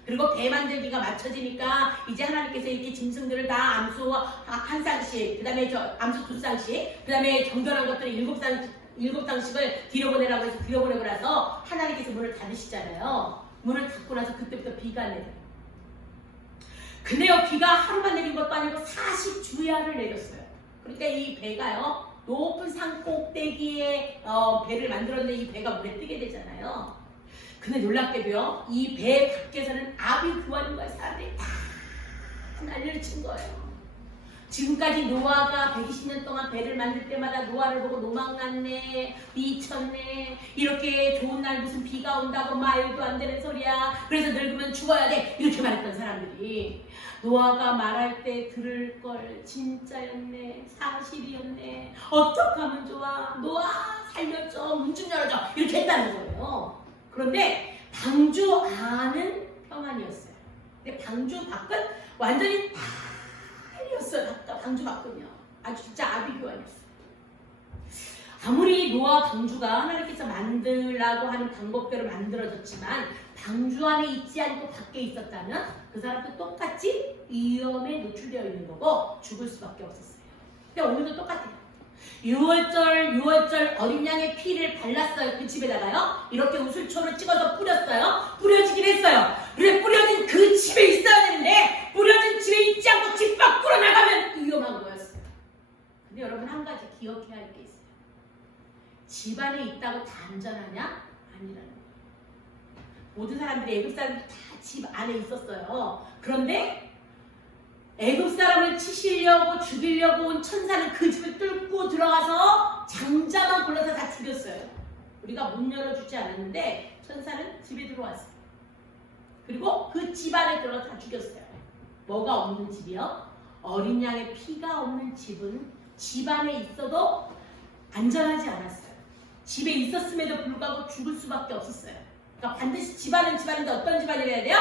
그리고 배 만들기가 맞춰지니까 이제 하나님께서 이렇게 짐승들을 다 암수 한 쌍씩, 그 다음에 암수 두 쌍씩, 그 다음에 정결한 것들을 일곱 쌍씩을 뒤로 보내라고 해서 뒤로 보내고 나서 하나님께서 문을 닫으시잖아요. 문을 닫고 나서 그때부터 비가 내려요. 근데요, 비가 하루만 내린 것도 아니고 40주야를 내렸어요. 그러니까 이 배가요, 높은 산 꼭대기에 배를 만들었는데 이 배가 물에 뜨게 되잖아요. 근데 놀랍게도요, 이 배 밖에서는 아비 구하는 거예요. 사람들이 다 난리를 친 거예요. 지금까지 노아가 120년 동안 배를 만들 때마다 노아를 보고 노망났네, 미쳤네, 이렇게 좋은 날 무슨 비가 온다고 말도 안 되는 소리야, 그래서 늙으면 죽어야 돼, 이렇게 말했던 사람들이 노아가 말할 때 들을 걸, 진짜였네, 사실이었네, 어떡하면 좋아, 노아 살려줘, 문 좀 열어줘, 이렇게 했다는 거예요. 그런데 방주 안은 평안이었어요. 근데 방주 밖은 완전히 난리였어요. 방주 밖은요. 아주 진짜 아비규환이었어요. 아무리 노아 방주가 하나님께서 만들라고 하는 방법대로 만들어졌지만 방주 안에 있지 않고 밖에 있었다면 그 사람도 똑같이 위험에 노출되어 있는 거고 죽을 수밖에 없었어요. 근데 오늘도 똑같아요. 6월절 어린 양의 피를 발랐어요. 그 집에다가요. 이렇게 우슬초를 찍어서 뿌렸어요. 뿌려지긴 했어요. 그래, 뿌려진 그 집에 있어야 되는데 뿌려진 집에 있지 않고 집 밖으로 나가면 위험한 거였어요. 근데 여러분, 한 가지 기억해야 할 게 있어요. 집 안에 있다고 다 안전하냐? 아니라는 거예요. 모든 사람들이, 애굽 사람들이 다 집 안에 있었어요. 그런데 애굽 사람을 치시려고 죽이려고 온 천사는 그 집을 뚫고 들어가서 장자만 골라서 다 죽였어요. 우리가 문 열어주지 않았는데 천사는 집에 들어왔어요. 그리고 그 집 안에 들어가서 다 죽였어요. 뭐가 없는 집이요? 어린 양의 피가 없는 집은 집 안에 있어도 안전하지 않았어요. 집에 있었음에도 불구하고 죽을 수밖에 없었어요. 그러니까 반드시 집안은 집안인데 어떤 집안이라 해야 돼요?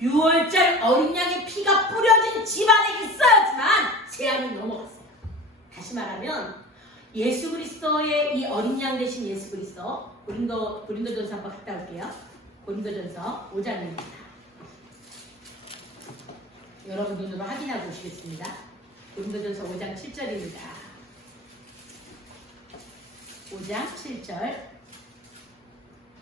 6월절 어린 양의 피가 뿌려진 집안에 있어야지만 재앙이 넘어갔어요. 다시 말하면 예수 그리스도의 이 어린 양 대신 예수 그리스도 고린도전서 한번 갔다 올게요. 고린도전서 5장입니다. 여러분 눈으로 확인하고 오시겠습니다. 고린도전서 5장 7절입니다. 5장 7절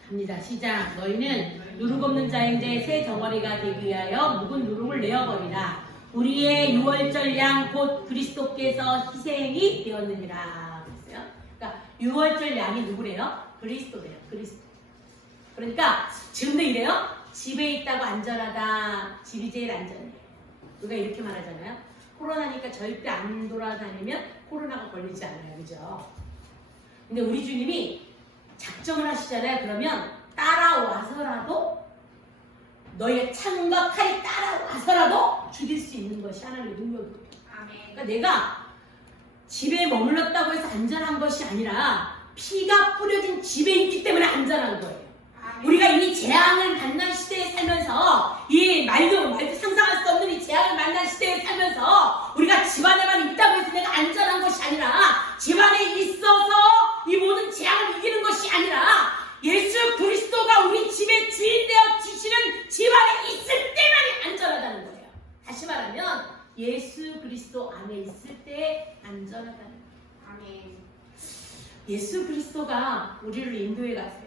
갑니다. 시작. 너희는 누룩 없는 자인데 새 덩어리가 되기 위하여 묵은 누룩을 내어버리라. 우리의 6월절 양 곧 그리스도께서 희생이 되었느니라. 그러니까 6월절 양이 누구래요? 그리스도래요. 그리스도. 그러니까 지금도 이래요. 집에 있다고 안전하다. 집이 제일 안전해요. 누가 이렇게 말하잖아요. 코로나니까 절대 안 돌아다니면 코로나가 걸리지 않아요. 그죠? 근데 우리 주님이 작정을 하시잖아요. 그러면 따라와서라도 너희의 창과 칼이 따라와서라도 죽일 수 있는 것이 하나님의 능력이에요. 그러니까 내가 집에 머물렀다고 해서 안전한 것이 아니라 피가 뿌려진 집에 있기 때문에 안전한 거예요. 우리가 이 재앙을 만난 시대에 살면서 이 말도 상상할 수 없는 이 재앙을 만난 시대에 살면서 우리가 집안에만 있다고 해서 내가 안전한 것이 아니라 집안에 있어서 이 모든 재앙을 이기는 것이 아니라 예수 그리스도가 우리 집의 주인 되어 지시는 집안에 있을 때만이 안전하다는 거예요. 다시 말하면 예수 그리스도 안에 있을 때 안전하다는 거예요. 아멘. 예수 그리스도가 우리를 인도해 가세요.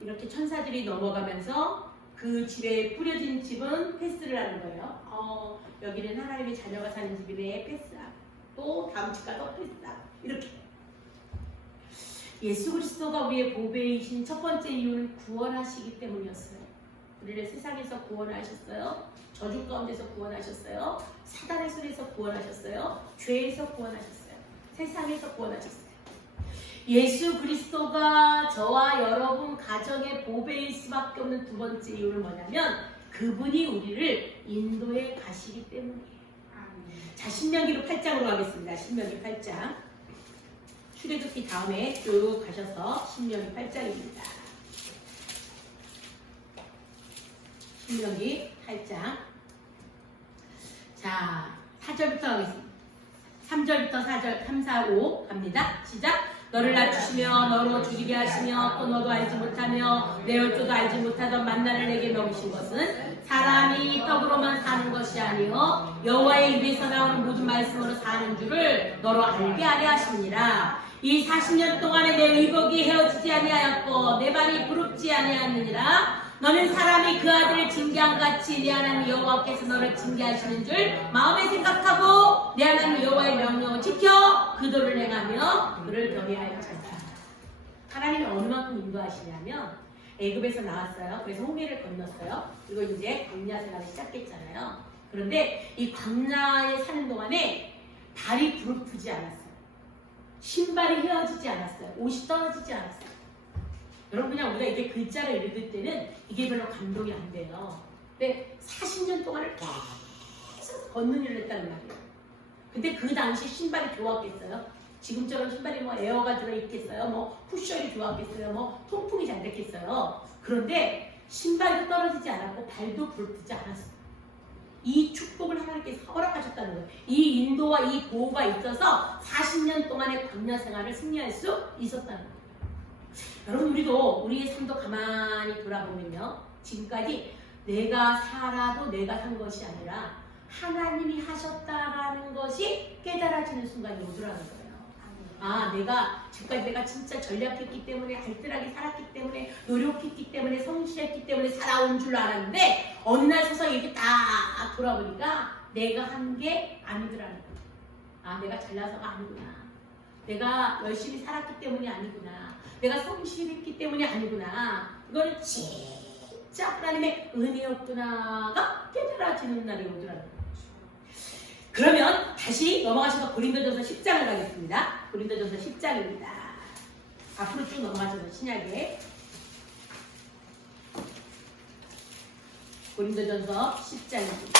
이렇게 천사들이 넘어가면서 그 집에 뿌려진 집은 패스를 하는 거예요. 여기는 하나님의 자녀가 사는 집이네. 패스하고 또 다음 집 가서 패스하고 이렇게. 예수 그리스도가 우리의 보배이신 첫 번째 이유는 구원하시기 때문이었어요. 우리를 세상에서 구원하셨어요. 저주 가운데서 구원하셨어요. 사단의 손에서 구원하셨어요. 죄에서 구원하셨어요. 세상에서 구원하셨어요. 예수 그리스도가 저와 여러분 가정의 보배일 수밖에 없는 두 번째 이유는 뭐냐면 그분이 우리를 인도해 가시기 때문이에요. 자, 신명기로 8장으로 가겠습니다. 신명기 8장. 출애굽기 다음에 쭉 가셔서 신명기 8장입니다. 신명기 8장. 자, 4절부터 하겠습니다. 3절부터 4절, 3, 4, 5 갑니다. 시작. 너를 낮추시며 너로 죽이게 하시며 또 너도 알지 못하며 내 열조도 알지 못하던 만나를 내게 먹이신 것은 사람이 떡으로만 사는 것이 아니요 여호와의 입에서 나오는 모든 말씀으로 사는 줄을 너로 알게 하려 하십니다. 이 40년 동안에 내 의복이 헤어지지 아니하였고 내 발이 부럽지 아니하느니라. 너는 사람이 그 아들을 징계한 같이 내 하나님 여호와께서 너를 징계하시는 줄 마음에 생각하고 내 하나님 여호와의 명령을 지켜 그들을 행하며 그를 경외하였다. 하나님이 어느 만큼 인도하시냐면 애굽에서 나왔어요. 그래서 홍해를 건넜어요. 그리고 이제 광야 생활을 시작했잖아요. 그런데 이 광야에 사는 동안에 발이 부르프지 않았어요. 신발이 헤어지지 않았어요. 옷이 떨어지지 않았어요. 여러분 그냥 우리가 이게 글자를 읽을 때는 이게 별로 감동이 안 돼요. 근데 40년 동안을 계속 걷는 일을 했다는 말이에요. 근데 그 당시 신발이 좋았겠어요? 지금처럼 신발이 뭐 에어가 들어있겠어요? 뭐 쿠션이 좋았겠어요? 뭐 통풍이 잘 됐겠어요? 그런데 신발도 떨어지지 않았고 발도 부르지 않았어요. 이 축복을 하나님께서 허락하셨다는 거예요. 이 인도와 이 보호가 있어서 40년 동안의 광야 생활을 승리할 수 있었다는 거예요. 여러분 우리도 우리의 삶도 가만히 돌아보면요. 지금까지 내가 살아도 내가 산 것이 아니라 하나님이 하셨다라는 것이 깨달아지는 순간이 오더라는 거예요. 아, 지금까지 내가 진짜 전략했기 때문에 알뜰하게 살았기 때문에 노력했기 때문에 성실했기 때문에 살아온 줄 알았는데 어느 날 서서 이렇게 딱 돌아보니까 내가 한 게 아니더라는 거예요. 아, 내가 잘나서가 아니구나. 내가 열심히 살았기 때문이 아니구나. 내가 성실했기 때문이 아니구나. 이거는 진짜 하나님의 은혜였구나가 깨달아지는 날이 오더라는 거예요. 그러면 다시 넘어가셔서 고린도전서 10장을 가겠습니다. 고린도전서 10장입니다. 앞으로 쭉 넘어가셔서 신약에 고린도전서 10장입니다.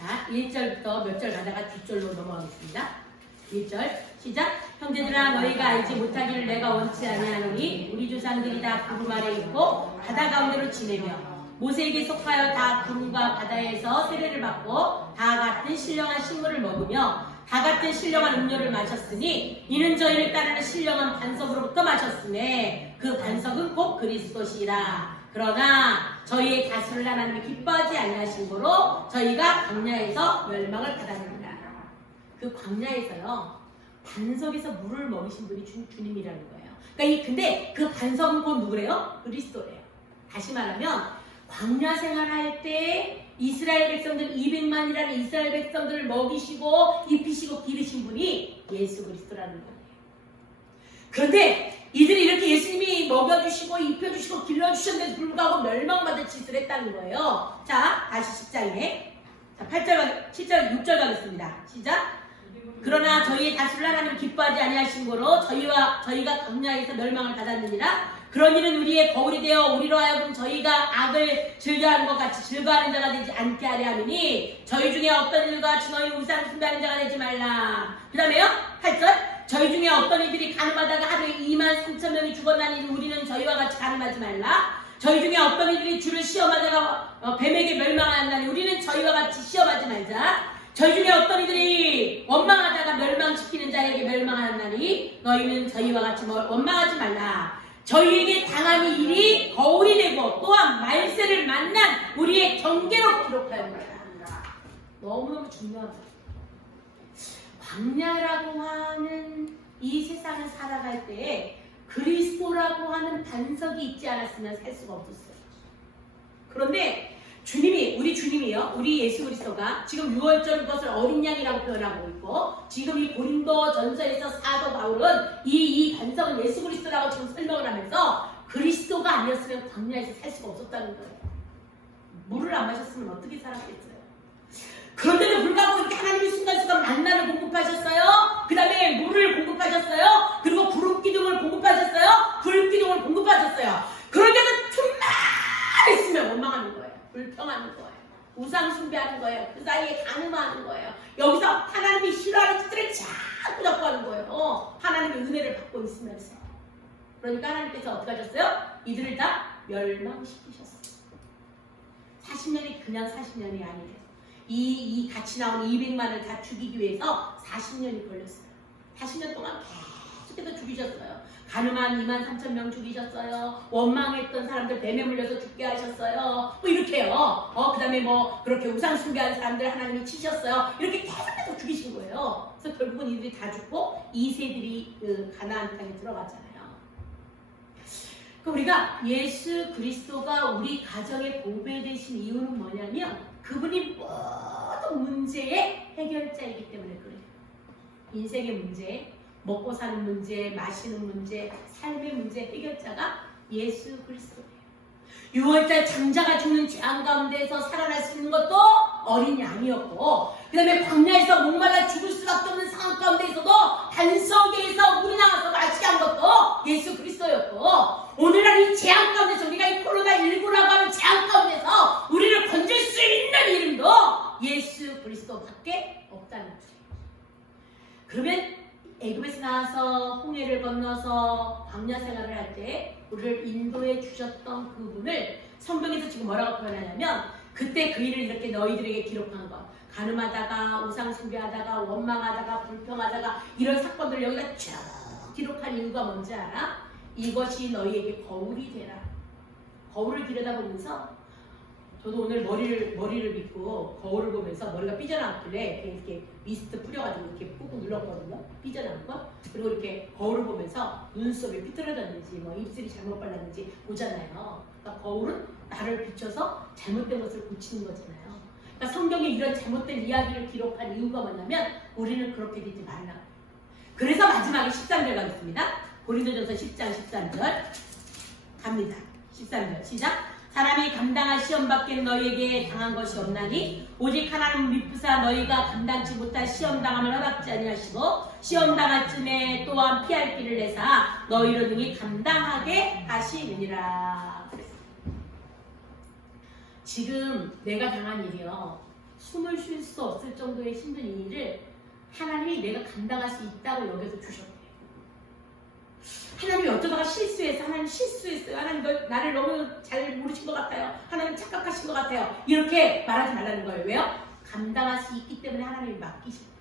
자, 1절부터 몇 절 가다가 뒷절로 넘어가겠습니다. 1절 시작. 형제들아 너희가 알지 못하기를 내가 원치 아니하노니 우리 조상들이 다 구름 아래 있고 바다 가운데로 지내며 모세에게 속하여 다 구름과 바다에서 세례를 받고 다 같은 신령한 식물을 먹으며 다 같은 신령한 음료를 마셨으니 이는 저희를 따르는 신령한 반석으로부터 마셨으니 그 반석은 곧 그리스도시라. 그러나 저희의 가수를 하나님이 기뻐하지 아니하신 거로 저희가 광야에서 멸망을 받았느니라. 그 광야에서요 반석에서 물을 먹이신 분이 주님이라는 거예요. 그러니까 근데 그 반석은 곧 누구래요? 그리스도래요. 다시 말하면 광야 생활할 때 이스라엘 백성들 200만이라는 이스라엘 백성들을 먹이시고 입히시고 기르신 분이 예수 그리스도라는 거예요. 그런데 이들이 이렇게 예수님이 먹여주시고 입혀주시고 길러주셨는데도 불구하고 멸망받을 짓을 했다는 거예요. 자, 다시 10장에 자, 8절, 7절, 6절 가겠습니다. 시작. 그러나 저희의 다수를 하나님 기뻐하지 아니하신 거로 저희가 광야에서 멸망을 받았느니라. 그런 일은 우리의 거울이 되어 우리로 하여금 저희가 악을 즐겨하는 것 같이 즐거워하는 자가 되지 않게 하려 하느니 저희 중에 어떤 일과 같이 너희 우상 숭배하는 자가 되지 말라. 그 다음에요 8절 저희 중에 어떤 이들이 가늠하다가 하루에 23,000명이 죽었나니 우리는 저희와 같이 가늠하지 말라. 저희 중에 어떤 이들이 주를 시험하다가 뱀에게 멸망하나니 우리는 저희와 같이 시험하지 말자. 저희 중에 어떤 이들이 원망하다가 멸망시키는 자에게 멸망하나니 너희는 저희와 같이 원망하지 말라. 저희에게 당한 일이 거울이 되고 또한 말세를 만난 우리의 경계로 기록하였느니라. 너무너무 중요한 거예요. 광야라고 하는 이 세상을 살아갈 때에 그리스도라고 하는 반석이 있지 않았으면 살 수가 없었어요. 그런데 우리 주님이요, 우리 예수 그리스도가 지금 6월절 것을 어린 양이라고 표현하고 있고, 지금 이 고린도 전서에서 사도 바울은 이 반석은 예수 그리스도라고 지금 설명을 하면서 그리스도가 아니었으면 광야에서 살 수가 없었다는 거예요. 물을 안 마셨으면 어떻게 살았겠어요? 그런데도 불구하고 이렇게 하나님이 순간순간 만나를 공급하셨어요. 그 다음에 물을 공급하셨어요. 그리고 구름 기둥을 공급하셨어요. 불 기둥을 공급하셨어요. 그런데도 틈만 있으면 원망하는 거예요. 불평하는 거예요. 우상 숭배하는 거예요. 그 사이에 간음하는 거예요. 여기서 하나님이 싫어하는 짓들을 자꾸 자꾸 하는 거예요. 하나님의 은혜를 받고 있으면서. 그러니까 하나님께서 어떻게 하셨어요? 이들을 다 멸망시키셨어요. 40년이 그냥 40년이 아니에요. 이 같이 나온 200만을 다 죽이기 위해서 40년이 걸렸어요. 40년 동안 계속해서 죽이셨어요. 가늠한 23,000명 죽이셨어요. 원망했던 사람들 뱀에 물려서 죽게 하셨어요. 뭐 이렇게요. 그 다음에 뭐 그렇게 우상 숭배한 사람들 하나님이 치셨어요. 이렇게 계속해서 죽이신 거예요. 그래서 결국은 이들이 다 죽고 2세들이 그 가나안 땅에 들어갔잖아요. 그러니까 우리가 예수 그리스도가 우리 가정의 보배 되신 이유는 뭐냐면 그분이 모든 문제의 해결자이기 때문에 그래요. 인생의 문제, 먹고 사는 문제, 마시는 문제, 삶의 문제 해결자가 예수 그리스도예요. 6월달 장자가 죽는 재앙 가운데서 살아날 수 있는 것도 어린 양이었고, 그 다음에 광야에서 목말라 죽을 수밖에 없는 상황 가운데에서도 반석에서 물이 나와서 마시게 한 것도 예수 그리스도였고, 오늘날 이 재앙 가운데서 우리가 이 코로나19라고 하는 재앙 가운데서 우리를 건질 수 있는 이름도 예수 그리스도밖에 없다는 거예요. 그러면 애굽에서 나와서 홍해를 건너서 광야 생활을 할 때 우리를 인도해 주셨던 그분을 성경에서 지금 뭐라고 표현하냐면 그때 그 일을 이렇게 너희들에게 기록한 것, 가늠하다가 우상 숭배하다가 원망하다가 불평하다가 이런 사건들을 여기다 쭉 기록한 이유가 뭔지 알아? 이것이 너희에게 거울이 되라. 거울을 들여다보면서 저도 오늘 머리를 빗고 거울을 보면서 머리가 삐져나왔길래 이렇게 미스트 뿌려가지고 이렇게 꾹꾹 눌렀거든요. 삐져나온 거. 그리고 이렇게 거울을 보면서 눈썹이 삐뚤어졌는지 뭐 입술이 잘못 발랐는지 보잖아요. 그러니까 거울은 나를 비춰서 잘못된 것을 고치는 거잖아요. 그러니까 성경에 이런 잘못된 이야기를 기록한 이유가 뭐냐면 우리는 그렇게 되지 말라. 그래서 마지막에 13절 가겠습니다. 고린도전서 10장 13절 갑니다. 13절 시작. 사람이 감당할 시험밖에 너희에게 당한 것이 없나니 오직 하나님 미쁘사 너희가 감당치 못할 시험당함을 허락지 아니하시고 시험당할 쯤에 또한 피할 길을 내사 너희로 능히 감당하게 하시느니라. 지금 내가 당한 일이요, 숨을 쉴 수 없을 정도의 힘든 이 일을 하나님이 내가 감당할 수 있다고 여겨서 주셨대요. 하나님이 어쩌다가 실수해서 하나님 실수했어요. 하나님 나를 너무 잘 모르신 것 같아요. 하나님 착각하신 것 같아요. 이렇게 말하지 말라는 거예요. 왜요? 감당할 수 있기 때문에 하나님이 맡기신 거예요.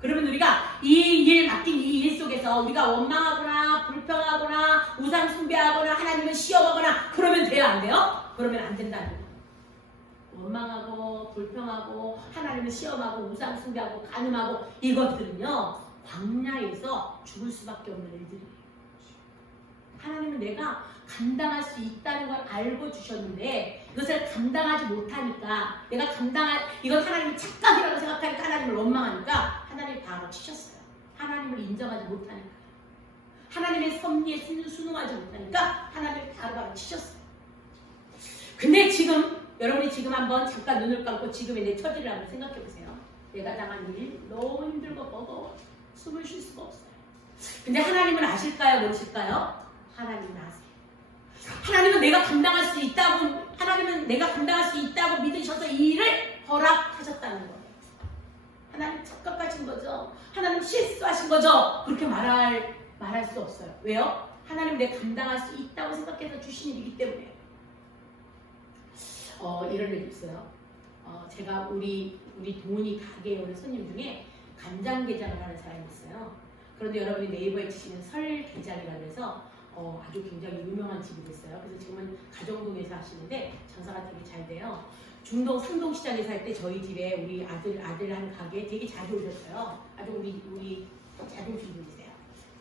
그러면 우리가 이 일 맡긴 이 일 속에서 우리가 원망하거나 불평하거나 우상 숭배하거나 하나님을 시험하거나 그러면 돼요? 안 돼요? 그러면 안 된다는 거예요. 원망하고 불평하고 하나님을 시험하고 우상 숭배하고 간음하고 이것들은요 광야에서 죽을 수밖에 없는 일들이에요. 하나님은 내가 감당할 수 있다는 걸 알고 주셨는데 이것을 감당하지 못하니까 내가 이건 하나님의 착각이라고 생각하니까 하나님을 원망하니까 하나님이 바로 치셨어요. 하나님을 인정하지 못하니까 하나님의 섭리에 순응하지 못하니까 하나님이 바로 치셨어요. 근데 지금 여러분이 지금 한번 잠깐 눈을 감고 지금의 내 처지를 한번 생각해 보세요. 내가 당한 일 너무 힘들고 버거워 숨을 쉴 수가 없어요. 근데 하나님은 아실까요? 모르실까요? 하나님은 아세요. 하나님은 내가 감당할 수 있다고 믿으셔서 이 일을 허락하셨다는 거예요. 하나님 착각하신 거죠. 하나님 실수하신 거죠. 그렇게 말할 수 없어요. 왜요? 하나님 내가 감당할 수 있다고 생각해서 주신 일이기 때문에. 이런 일이 있어요. 제가 우리 동훈이 가게에 오는 손님 중에 간장게장을 하는 사람이 있어요. 그런데 여러분이 네이버에 치시면 설게장이라고 해서 아주 굉장히 유명한 집이 됐어요. 그래서 지금은 가정동에서 하시는데 장사가 되게 잘 돼요. 중동 상동시장에서 할 때 저희 집에 우리 아들 한 가게에 되게 자주 오셨어요. 아주 우리 자주 오신 분이세요.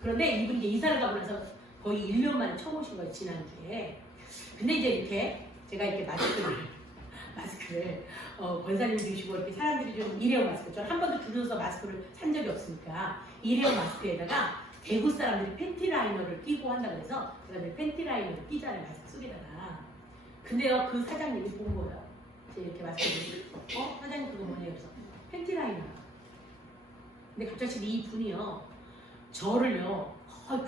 그런데 이분이 이제 이사를 가고 나서 거의 1년 만에 처음 오신 거예요. 지난주에. 근데 이제 이렇게 제가 이렇게 마스크를 권사님 주시고 이렇게 사람들이 좀 일회용 마스크, 저는 한 번도 줄여서 마스크를 산 적이 없으니까 일회용 마스크에다가 대구 사람들이 팬티 라이너를 끼고 한다고 해서 제가 이제 팬티 라이너를 끼잖아요, 마스크 속에다가. 근데요 그 사장님이 본 거예요. 제가 이렇게 마스크를 사장님 그거 뭐냐고 해서 팬티 라이너. 근데 갑자기 이 분이요 저를요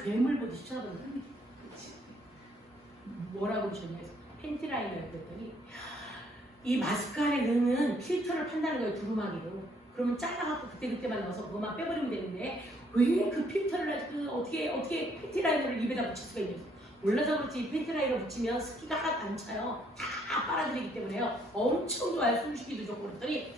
괴물 보듯이 쳐다보는 거예요. 뭐라고 그러셨냐 해서 팬티 라이너를 그랬더니 이 마스크 안에 넣는 필터를 판다는 거예요. 두루마기로. 그러면 잘라갖고 그때만 넣어서 그것만 빼버리면 되는데 왜 그 필터를 어떻게 팬티 라이너를 입에다 붙일 수가 있냐고. 몰라서 그렇지 팬티 라이너 붙이면 습기가 하나도 안 차요. 다 빨아들이기 때문에요. 엄청 좋아요. 숨쉬기도 좋고. 그랬더니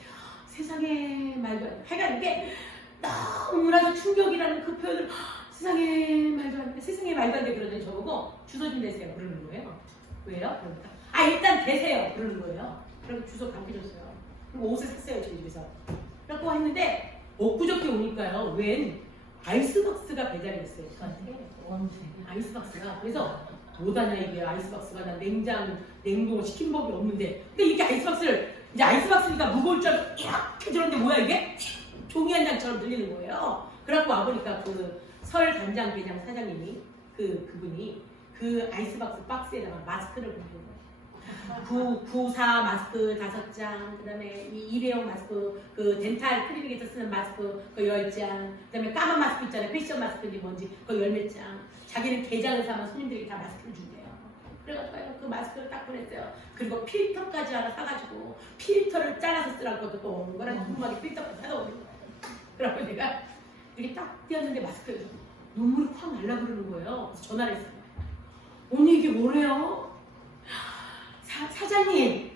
세상에 말도 안 돼. 하여간 이게 너무나도 충격이라는 그 표현을 세상에 말도 안 돼. 세상에 말도 안 돼. 그러더니 저보고 주소 좀 내세요. 그러는 거예요. 왜요? 그러니까 일단 대세요. 그러는 거예요. 그리고 주소 감겨줬어요. 그리고 옷을 샀어요. 저희 집에서. 그렇고 했는데 엊그저께 오니까요. 웬 아이스박스가 배달이 됐어요. 저한테. 아이스박스가. 그래서 뭐다냐 이게 아이스박스가. 난 냉동 시킨 법이 없는데. 근데 이렇게 아이스박스를 이제 아이스박스니까 무거울 줄 알고 이렇게 들었는데 뭐야 이게? 종이 한 장처럼 들리는 거예요. 그래갖고 와보니까 그 설간장게장 사장님이 그분이 그 아이스박스 박스에다가 마스크를 보내는 거예요. 94 마스크 5장, 그 다음에 이 일회용 마스크, 그 덴탈 클리닉에서 쓰는 마스크 그 10장, 그 다음에 까만 마스크 있잖아요. 패션 마스크인지 뭔지 그 10몇 장. 자기는 게장을 사면 손님들이 다 마스크를 준대요. 그래가지고 그 마스크를 딱 보냈어요. 그리고 필터까지 하나 사가지고 필터를 잘라서 쓰라고 또 오는 거랑 두루마기 필터까지 사다 오는 거예요. 그래서 내가 이렇게 딱 띄었는데 마스크에서 눈물이 확 날라 그러는 거예요. 그래서 전화를 했어요. 언니 이게 뭐래요? 사장님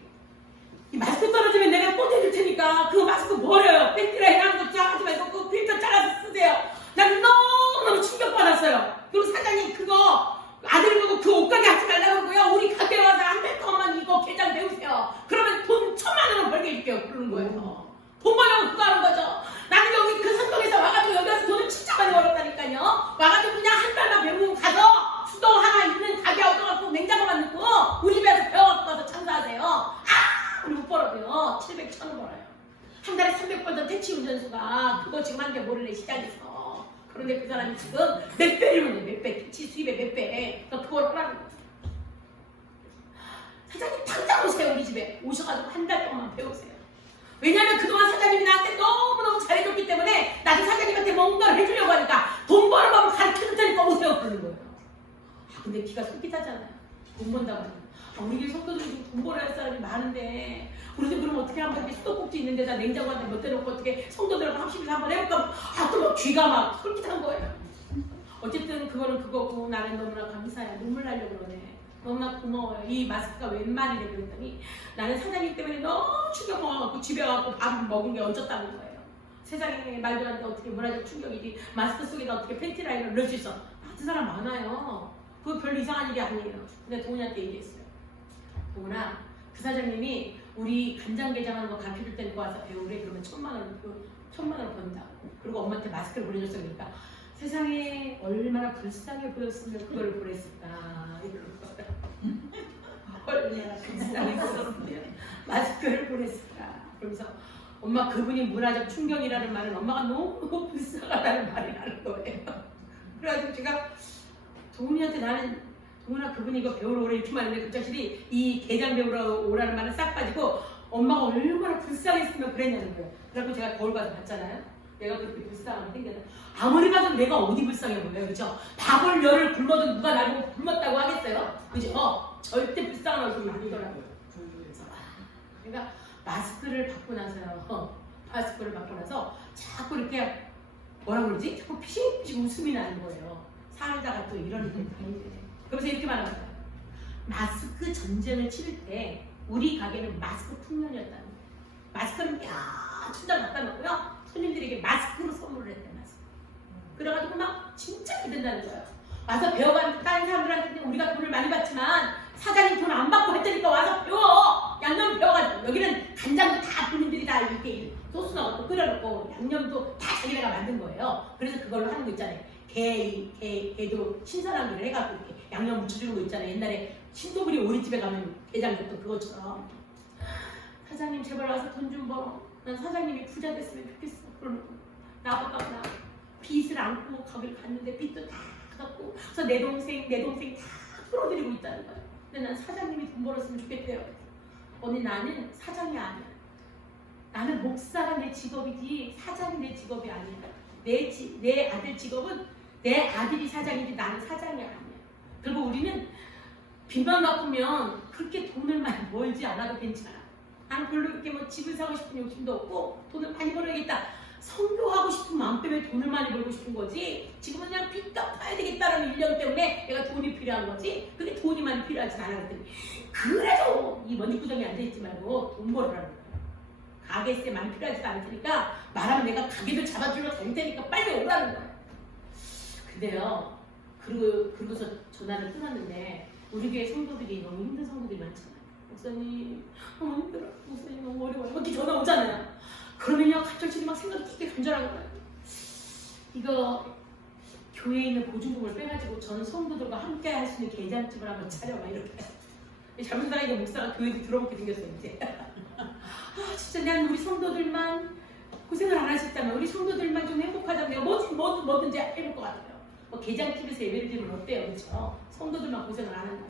이 마스크 떨어지면 내가 꽂아줄 테니까 그 마스크 버려요. 팬티라인 하는 거 하지 말고 그 필터 잘라서 쓰세요. 나는 너무너무 충격받았어요. 그리고 사장님 그거 아들 보고 그 옷가게 하지 말라고 그러고요. 우리 가게 와서 한 달 동안만 이거 게장 배우세요. 그러면 돈 1,000만 원을 벌게 해줄게요. 그러는 거예요. 돈 벌려고 그거 하는 거죠. 나는 여기 그 산동에서 와가지고 여기 와서 돈을 진짜 많이 벌었다니까요. 와가지고 그냥 한 달만 배우고 가서 수도 하나 있는 가게 얻어갖고 냉장고만 넣고 우리 집에서 배워갖고 가서 장사하세요. 못 벌어도요. 700, 1,000원 벌어요. 한 달에 300 벌던 택시 운전수가 그거 지금 한 게 모르네 시장에서. 그런데 그 사람이 지금 몇 배를 먹는 몇 배, 택시 수입에 몇 배. 그걸 하라는 거죠. 사장님 당장 오세요. 우리 집에 오셔가지고 한 달 동안 배우세요. 왜냐하면 그동안 사장님이 나한테 너무너무 잘해줬기 때문에 나도 사장님한테 뭔가를 해주려고 하니까 돈 버는 법을 가르쳐줄 테니까 오세요. 그러는 거예요. 근데 귀가 솔깃하잖아요. 돈 번다고 하니까. 우리 교회 성도들이 지금 돈 벌어야 할 사람이 많은데 우리도 그럼 어떻게 한번 이렇게 수도꼭지 있는 데다 냉장고 한대 몇 대 놓고 어떻게 성도들하고 합심해서 한번 해볼까? 또 막 귀가 막 솔깃한 거예요. 어쨌든 그거는 그거고 나는 너무나 감사해. 눈물 나려고 그러네. 너무나 고마워요. 이 마스크가 웬 말이래 그랬더니 나는 사장님 때문에 너무 충격 먹어갖고 집에 와갖고 밥 먹은 게 어쩌다는 거예요. 세상에 말도 안 돼 어떻게 문화적 충격이지. 마스크 속에다 어떻게 팬티 라인을 넣을 수 있어. 같은 사람 많아요. 그거 별로 이상한 일이 아니에요. 근데 동훈이한테 얘기했어요. 동훈아, 그 사장님이 우리 간장게장하는 거 가르쳐줄 때니까 와서 배우래. 그러면 1,000만 원 번다. 그리고 엄마한테 마스크를 보내줬어. 그러니까 세상에 얼마나 불쌍해 보였으면 그걸 보냈을까. 이러는 거예요. 얼마나 불쌍해 보였으면 마스크를 보냈을까. 그러면서 엄마 그분이 문화적 충격이라는 말은 엄마가 너무 불쌍하다는 말이라는 거예요. 그래가지고 제가 동훈이한테 나는 동훈아 그분이 이거 배우러 오래 이렇게 말했는데 그 자식이 이 게장 배우러 오라는 말은 싹 빠지고 엄마가 얼마나 불쌍했으면 그랬냐는 거예요. 그래서 제가 거울 가서 봤잖아요. 내가 그렇게 불쌍하게 생겼나. 아무리 봐도 내가 어디 불쌍해 보여요. 그죠? 밥을 열을 굶어도 누가 날 보고 굶었다고 하겠어요? 그죠? 절대 불쌍한 얼굴이 아니더라고요. 그래서 그러니까 마스크를 받고 나서요. 마스크를 받고 나서 자꾸 이렇게 뭐라 그러지? 자꾸 피식피식 웃음이 나는 거예요. 살다가 또 이런 게 다른데. 그래서 이렇게 말하는 거예요. 마스크 전쟁을 치를 때 우리 가게는 마스크 풍년이었다는 거예요. 마스크는 천장 갖다 놓고요. 손님들에게 마스크로 선물을 했대. 마스크. 그래가지고 막 진짜 기댄다는 거예요. 와서 배워가는 다른 사람들한테는 우리가 돈을 많이 받지만 사장님 돈 안 받고 할 테니까 와서 배워. 양념 배워가지고 여기는 간장도 다 본인들이 다 이렇게 소스 넣고 끓여놓고 양념도 다 자기네가 만든 거예요. 그래서 그걸로 하는 거 있잖아요. 게도 신선한 거를 해갖고 이렇게 양념 묻혀주는 거 있잖아요. 옛날에 신도부리 오리집에 가면 게장 줬던 그것처럼. 사장님 제발 와서 돈 좀 벌어. 난 사장님이 부자 됐으면 좋겠어. 그러는 거. 나보다 나 빚을 안고 거길 갔는데 빚도 다 갚고 그래서 내 동생 다 풀어드리고 있다는 거야. 근데 난 사장님이 돈 벌었으면 좋겠대요. 언니 나는 사장이 아니야. 나는 목사가 내 직업이지 사장이 내 직업이 아니야. 내 아들 직업은 내 아들이 사장이지 나는 사장이 아니야. 그리고 우리는 빚만 갚으면 그렇게 돈을 많이 벌지 않아도 괜찮아. 나는 별로 그렇게 뭐 집을 사고 싶은 욕심도 없고 돈을 많이 벌어야겠다. 성교하고 싶은 마음 때문에 돈을 많이 벌고 싶은 거지. 지금은 그냥 빚 갚아야 되겠다는 일념 때문에 내가 돈이 필요한 거지. 그게 돈이 많이 필요하진 않아. 그래도 이 먼지구덩이 앉아있지 말고 돈 벌으라는 거야. 가게세 많이 필요하지도 않으니까 말하면 내가 가게를 잡아주러 다닐 테니까 빨리 오라는 거야. 근데요. 그러고서 전화를 끊었는데 우리 교회 성도들이 너무 힘든 성도들이 많잖아요. 목사님 너무 힘들어. 목사님 너무 어려워요. 이렇게 전화 오잖아요. 그러면요 갑자기 막 생각이 되게 간절한 거예요. 이거 교회에 있는 보증금을 빼가지고 전 성도들과 함께 할 수 있는 게장집을 한번 차려봐 이렇게. 젊은 사람이 목사가 교회도 들어오게 생겼어요 이제. 진짜 난 우리 성도들만 고생을 안 하셨다면 우리 성도들만 좀 행복하다면 내가 뭐든지 해볼 것 같아요. 뭐 게장집에서 예배를 드리면 어때요, 그렇죠? 성도들만 고생을 안 한다면.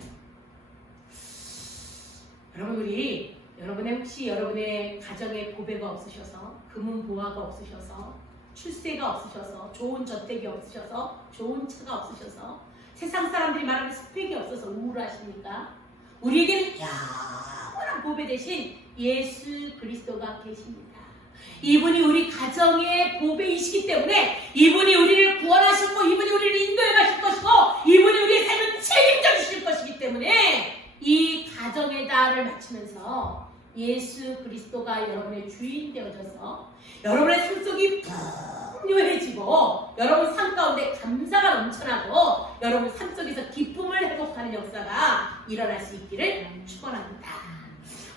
여러분의 혹시 여러분의 가정에 보배가 없으셔서 금은 보화가 없으셔서 출세가 없으셔서 좋은 저택이 없으셔서 좋은 차가 없으셔서 세상 사람들이 말하는 스펙이 없어서 우울하십니까? 우리에게는 영원한 보배 대신 예수 그리스도가 계십니다. 이분이 우리 가정의 보배이시기 때문에 이분이 우리를 구원하시고 이분이 우리를 인도해 가실 것이고 이분이 우리의 삶을 책임져 주실 것이기 때문에 이 가정에다를 마치면서 예수 그리스도가 여러분의 주인 되어져서 여러분의 삶속이 풍요해지고 여러분 삶 가운데 감사가 넘쳐나고 여러분 삶 속에서 기쁨을 회복하는 역사가 일어날 수 있기를 축원합니다.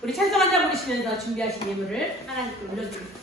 우리 찬송 한 장 부르시면서 준비하신 예물을 하나님께 올려드리겠습니다.